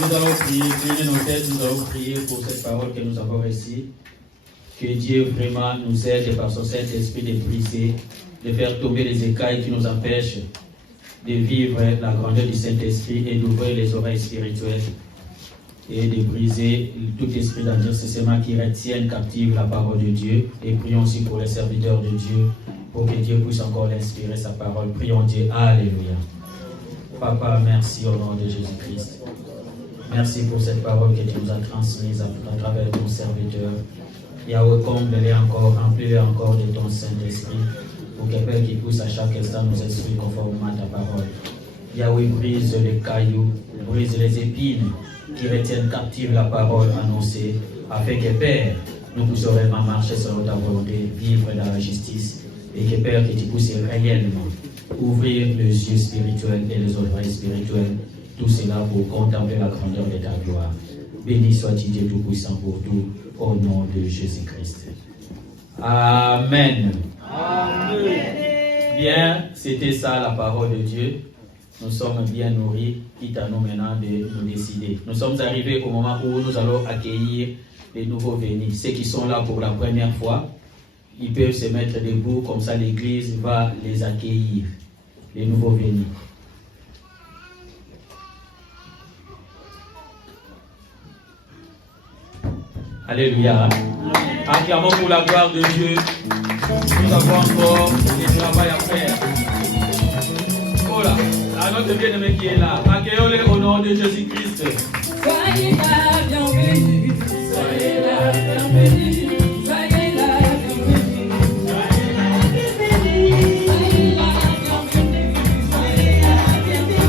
Nous allons prier, prier nos têtes, nous allons prier pour cette parole que nous avons reçue. Que Dieu vraiment nous aide par son Saint-Esprit de briser, de faire tomber les écailles qui nous empêchent de vivre la grandeur du Saint-Esprit et d'ouvrir les oreilles spirituelles et de briser tout esprit d'endurcissement qui retienne captive la parole de Dieu. Et prions aussi pour les serviteurs de Dieu, pour que Dieu puisse encore l'inspirer sa parole. Prions Dieu. Alléluia. Papa, merci au nom de Jésus-Christ. Merci pour cette parole que tu nous as transmise à travers ton serviteur. Yahweh, comble-les encore, remplis-les encore de ton Saint-Esprit, pour que Père qui puisse à chaque instant nous instruire conformément à ta parole. Yahweh, brise les cailloux, brise les épines qui retiennent captive la parole annoncée, afin que Père, nous puissions réellement marcher selon ta volonté, vivre dans la justice, et que Père, que tu puisses réellement ouvrir les yeux spirituels et les oreilles spirituelles, tout cela pour contempler la grandeur de ta gloire. Béni soit-il Dieu Tout-Puissant pour tout, au nom de Jésus-Christ. Amen. Amen. Bien, c'était ça la parole de Dieu. Nous sommes bien nourris, quitte à nous maintenant de nous décider. Nous sommes arrivés au moment où nous allons accueillir les nouveaux venus. Ceux qui sont là pour la première fois, ils peuvent se mettre debout, comme ça l'Église va les accueillir, les nouveaux venus. Alléluia. Acclamons pour la gloire de Dieu. Nous avons encore du travail à faire. Oh là, à notre bien-aimé qui est là, accueillons-les au nom de Jésus-Christ. Soyez là, bienvenue. Soyez là, bienvenue. Soyez là, bienvenue. Soyez là, bienvenue. Soyez là, bienvenue. Soyez là, bienvenue.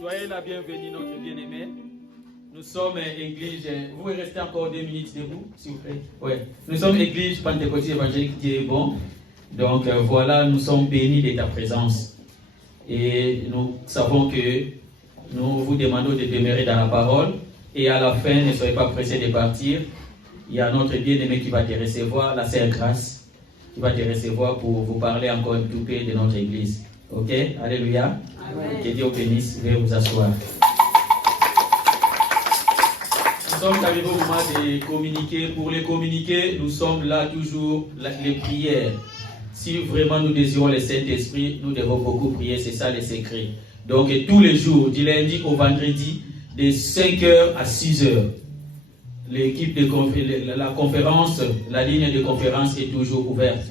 Soyez la bienvenue, notre bien-aimé. Nous sommes église. Vous pouvez rester encore 2 minutes debout, s'il vous plaît. Oui. Nous sommes église pentecôtiste évangélique qui est bon. Donc voilà, nous sommes bénis de ta présence. Et nous savons que nous vous demandons de demeurer dans la parole. Et à la fin, ne soyez pas pressés de partir. Il y a notre bien-aimé qui va te recevoir, la sœur Grâce, qui va te recevoir pour vous parler encore un tout peu de notre église. Ok? Alléluia. Amen. Que Dieu vous bénisse. Veuillez vous asseoir. Nous sommes arrivés au moment de communiquer. Pour les communiquer, nous sommes là toujours, les prières. Si vraiment nous désirons le Saint-Esprit, nous devons beaucoup prier. C'est ça le secret. Donc tous les jours, du lundi au vendredi, de 5h à 6h. L'équipe de la conférence, la ligne de conférence est toujours ouverte.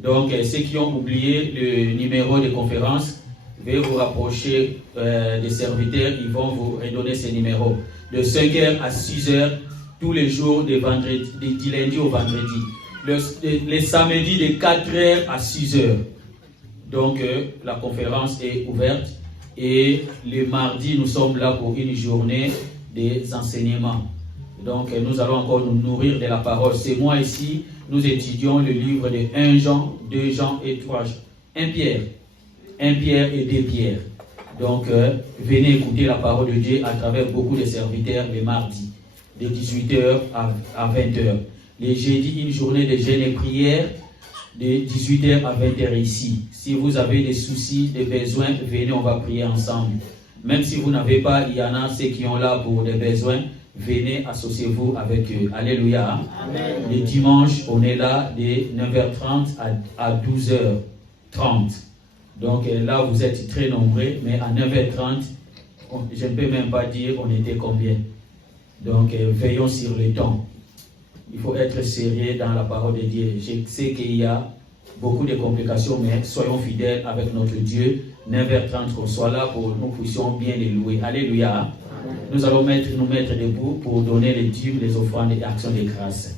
Donc, ceux qui ont oublié le numéro de conférence, veuillez vous rapprocher des serviteurs, ils vont vous redonner ce numéro. De 5h à 6h, tous les jours, du lundi au vendredi. Les samedis, de 4h à 6h. Donc, la conférence est ouverte. Et le mardi, nous sommes là pour une journée des enseignements. Donc, nous allons encore nous nourrir de la parole. C'est moi ici, nous étudions le livre de 1 Jean, 2 Jean et 3 Jean. 1 Pierre et 2 Pierre. Donc, venez écouter la parole de Dieu à travers beaucoup de serviteurs le mardi, de 18h à 20h. Les jeudis, une journée de jeûne et prière, de 18h à 20h ici. Si vous avez des soucis, des besoins, venez, on va prier ensemble. Même si vous n'avez pas, il y en a ceux qui ont là pour des besoins. Venez, associez-vous avec eux. Alléluia. Amen. Le dimanche, on est là de 9h30 à 12h30. Donc là, vous êtes très nombreux, mais à 9h30, je ne peux même pas dire on était combien. Donc veillons sur le temps. Il faut être sérieux dans la parole de Dieu. Je sais qu'il y a beaucoup de complications, mais soyons fidèles avec notre Dieu. 9h30, qu'on soit là pour que nous puissions bien les louer. Alléluia. Nous allons nous mettre debout pour donner les dîmes, les offrandes et actions de grâce.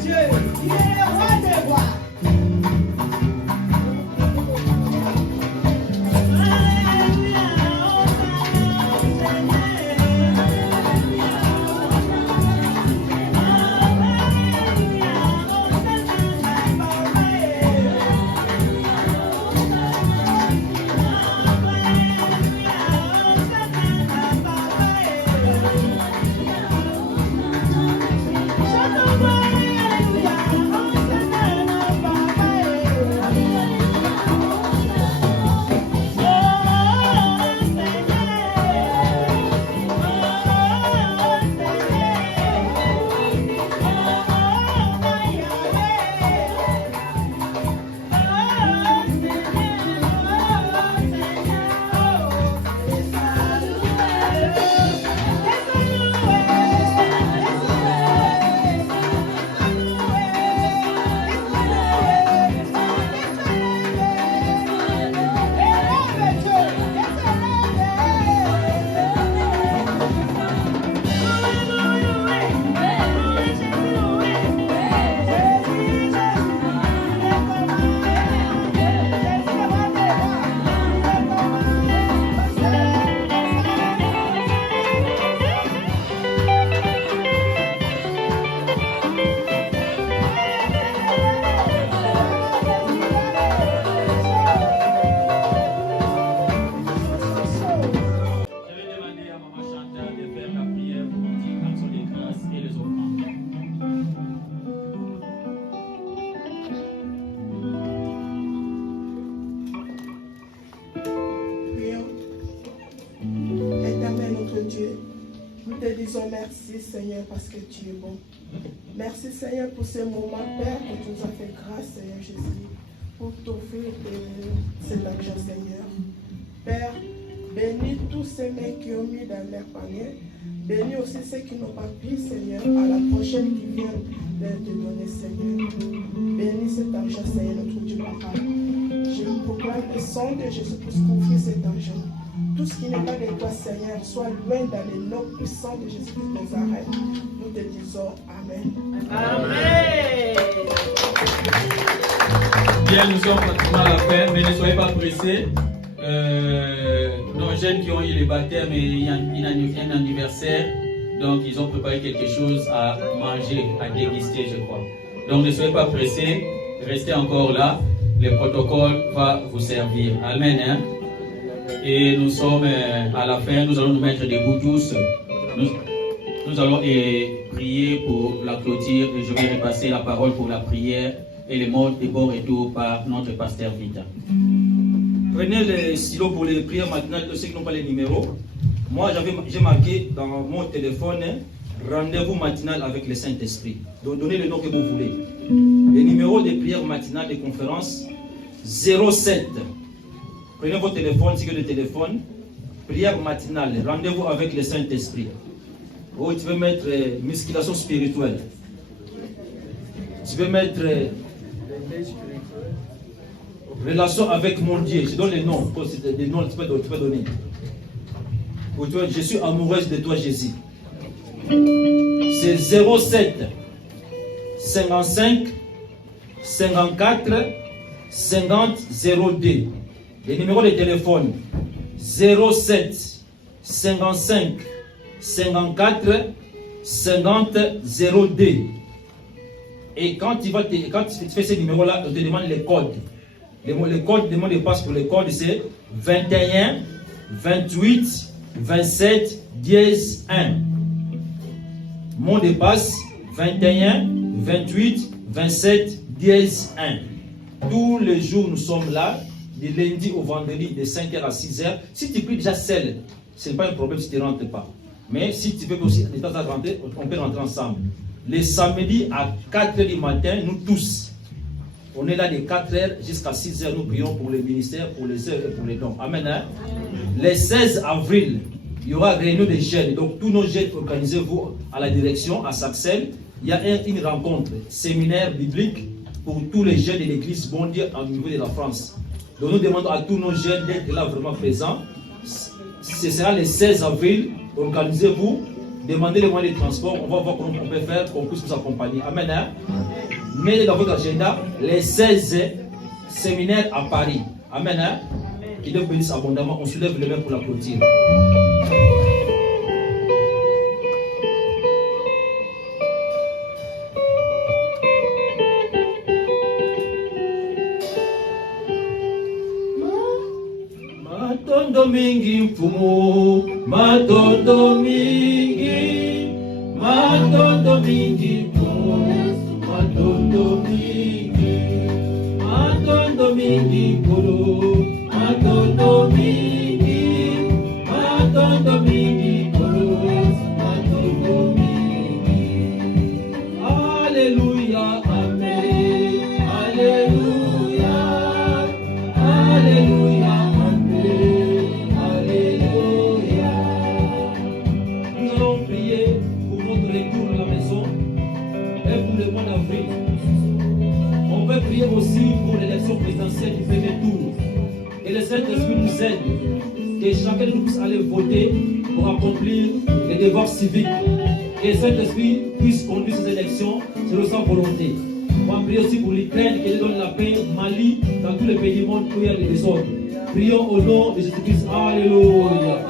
Dieu, il est le roi des rois. Dieu, nous te disons merci, Seigneur, parce que tu es bon. Merci, Seigneur, pour ce moment, Père, que tu nous as fait grâce, Seigneur Jésus, pour t'offrir cet argent, Seigneur. Père, bénis tous ces mecs qui ont mis dans leur panier. Bénis aussi ceux qui n'ont pas pu, Seigneur, à la prochaine qui vient de te donner, Seigneur. Bénis cet argent, Seigneur, notre Dieu, Papa. Je vous proclame le sang de Jésus pour couvrir cet argent. Tout ce qui n'est pas de toi, Seigneur, soit loin dans les noms puissants de Jésus-Christ de Nazareth. Nous te disons Amen. Amen. Bien, nous sommes pratiquement à la fin, mais ne soyez pas pressés. Nos jeunes qui ont eu les baptêmes, il y a un anniversaire, donc ils ont préparé quelque chose à manger, à déguster, je crois. Donc ne soyez pas pressés, restez encore là, le protocole va vous servir. Amen. Hein? Et nous sommes à la fin, nous allons nous mettre debout tous. Nous allons prier pour la clôture et je vais repasser la parole pour la prière et les mots de bon retour par notre pasteur Vita. Prenez les stylos pour les prières matinales, ceux qui n'ont pas les numéros. Moi, j'ai marqué dans mon téléphone rendez-vous matinal avec le Saint-Esprit. Donc, donnez le nom que vous voulez. Les numéros de prières matinales des conférences 07. Prenez votre téléphone, c'est que le téléphone. Prière matinale, rendez-vous avec le Saint-Esprit. Oh, tu veux mettre musculation spirituelle. Tu veux mettre relation avec mon Dieu. Je donne les noms. Des noms tu peux donner. Je suis amoureuse de toi, Jésus. C'est 07 55 54 50 02. Les numéros de téléphone 07 55 54 50 02. Et quand tu fais ces numéros-là, on te demande les codes. Les codes, les mots de passe pour les codes, c'est 21 28 27 10 1. Mot de passe 21 28 27 10 1. Tous les jours, nous sommes là, du lundi au vendredi, de 5h à 6h. Si tu pries déjà seul, ce n'est pas un problème si tu ne rentres pas. Mais si tu veux aussi de temps à rentrer, on peut rentrer ensemble. Les samedis à 4h du matin, nous tous, on est là de 4h jusqu'à 6h, nous prions pour les ministères, pour les œuvres et pour les dons. Amen. Hein? Le 16 avril, il y aura réunion des jeunes. Donc tous nos jeunes, organisez-vous à la direction, à Saxel. Il y a une rencontre, séminaire biblique pour tous les jeunes de l'église Bon Dieu au niveau de la France. Donc nous demandons à tous nos jeunes d'être là vraiment présents. Ce sera le 16 avril. Organisez-vous, demandez les moyens de transport. On va voir comment on peut faire, qu'on puisse vous accompagner. Amen. Hein? Mettez dans votre agenda les 16 séminaires à Paris. Amen. Hein? Qu'il Dieu bénisse abondamment. On soulève les mains pour la clôture. Matondo mingi mfumu, matondo mingi mfumu, matondo mingi kolo, matondo mingi kolo, matondo mingi. Alléluia, amen, alléluia, alléluia. On peut prier aussi pour l'élection présidentielle du premier tour. Et le Saint-Esprit nous aide. Que chacun de nous puisse aller voter pour accomplir les devoirs civiques. Et le Saint-Esprit puisse conduire ces élections selon sa volonté. On va prier aussi pour l'Ukraine, qui donne la paix, Mali, dans tous les pays du monde où il y a des désordres. Prions au nom de Jésus-Christ. Alléluia.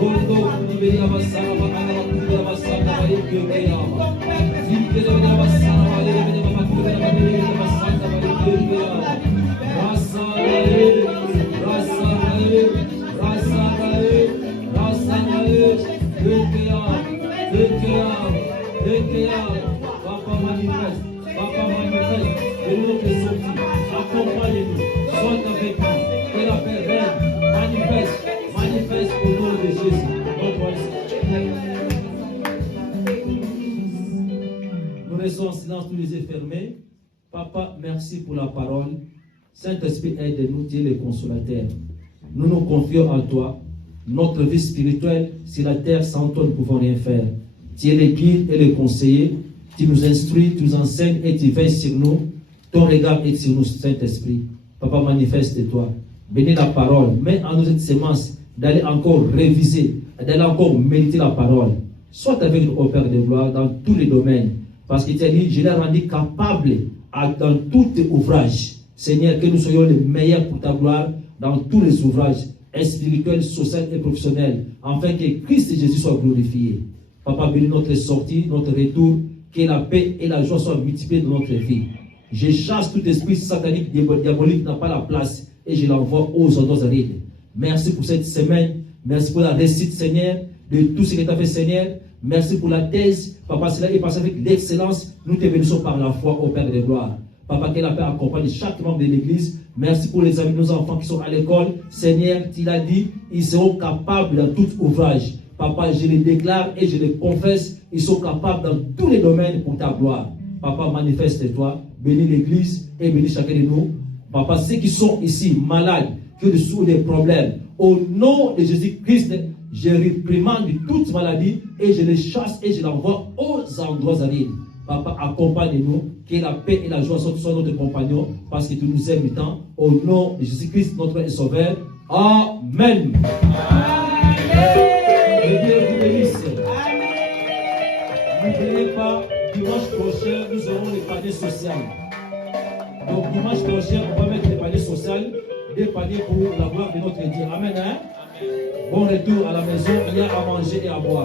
Rondo kuliberia basara bakana kuliberia basara bayekeya zikeberia basara bayekeya bayekeya basara bayekeya rasa papa manifeste et nous te sortis accompagne-nous sois avec nous silence, tous les yeux fermés. Papa, merci pour la parole. Saint-Esprit, aide-nous, Dieu le consolateur. Nous nous confions en toi. Notre vie spirituelle sur la terre, sans toi, nous ne pouvons rien faire. Tu es le guide et le conseiller. Tu nous instruis, tu nous enseignes et tu veilles sur nous. Ton regard est sur nous, Saint-Esprit. Papa, manifeste-toi. Bénis la parole. Mets en nous cette sémence d'aller encore réviser, d'aller encore méditer la parole. Sois avec nous, ô Père de gloire, dans tous les domaines. Parce que tu as dit, je l'ai rendu capable dans tous tes ouvrages. Seigneur, que nous soyons les meilleurs pour ta gloire dans tous les ouvrages, spirituels, sociaux et professionnels, afin que Christ Jésus soit glorifié. Papa, bénis notre sortie, notre retour, que la paix et la joie soient multipliées dans notre vie. Je chasse tout esprit satanique, diabolique, n'a pas la place, et je l'envoie aux endroits arides. Merci pour cette semaine, merci pour la réussite, Seigneur, de tout ce que tu as fait, Seigneur. Merci pour la thèse, Papa, cela est passé avec l'excellence. Nous te bénissons par la foi au Père de gloire. Papa, que la paix accompagne chaque membre de l'Église. Merci pour les amis, nos enfants qui sont à l'école. Seigneur, tu l'as dit, ils seront capables dans tout ouvrage. Papa, je les déclare et je les confesse, ils sont capables dans tous les domaines pour ta gloire. Papa, manifeste-toi, bénis l'Église et bénis chacun de nous. Papa, ceux qui sont ici malades, qui ont des problèmes, au nom de Jésus-Christ, je réprimande toute maladie et je les chasse et je l'envoie aux endroits arides. Papa, accompagne-nous, que la paix et la joie soient notre compagnon, parce que tu nous aimes tant. Au nom de Jésus-Christ, notre Sauveur. Amen. Que Dieu vous bénisse. N'oubliez pas, dimanche prochain, nous aurons les paniers sociaux. Donc, dimanche prochain, on va mettre les paniers sociaux, des paniers pour la gloire de notre Dieu. Amen. Hein? Bon retour à la maison, il y a à manger et à boire.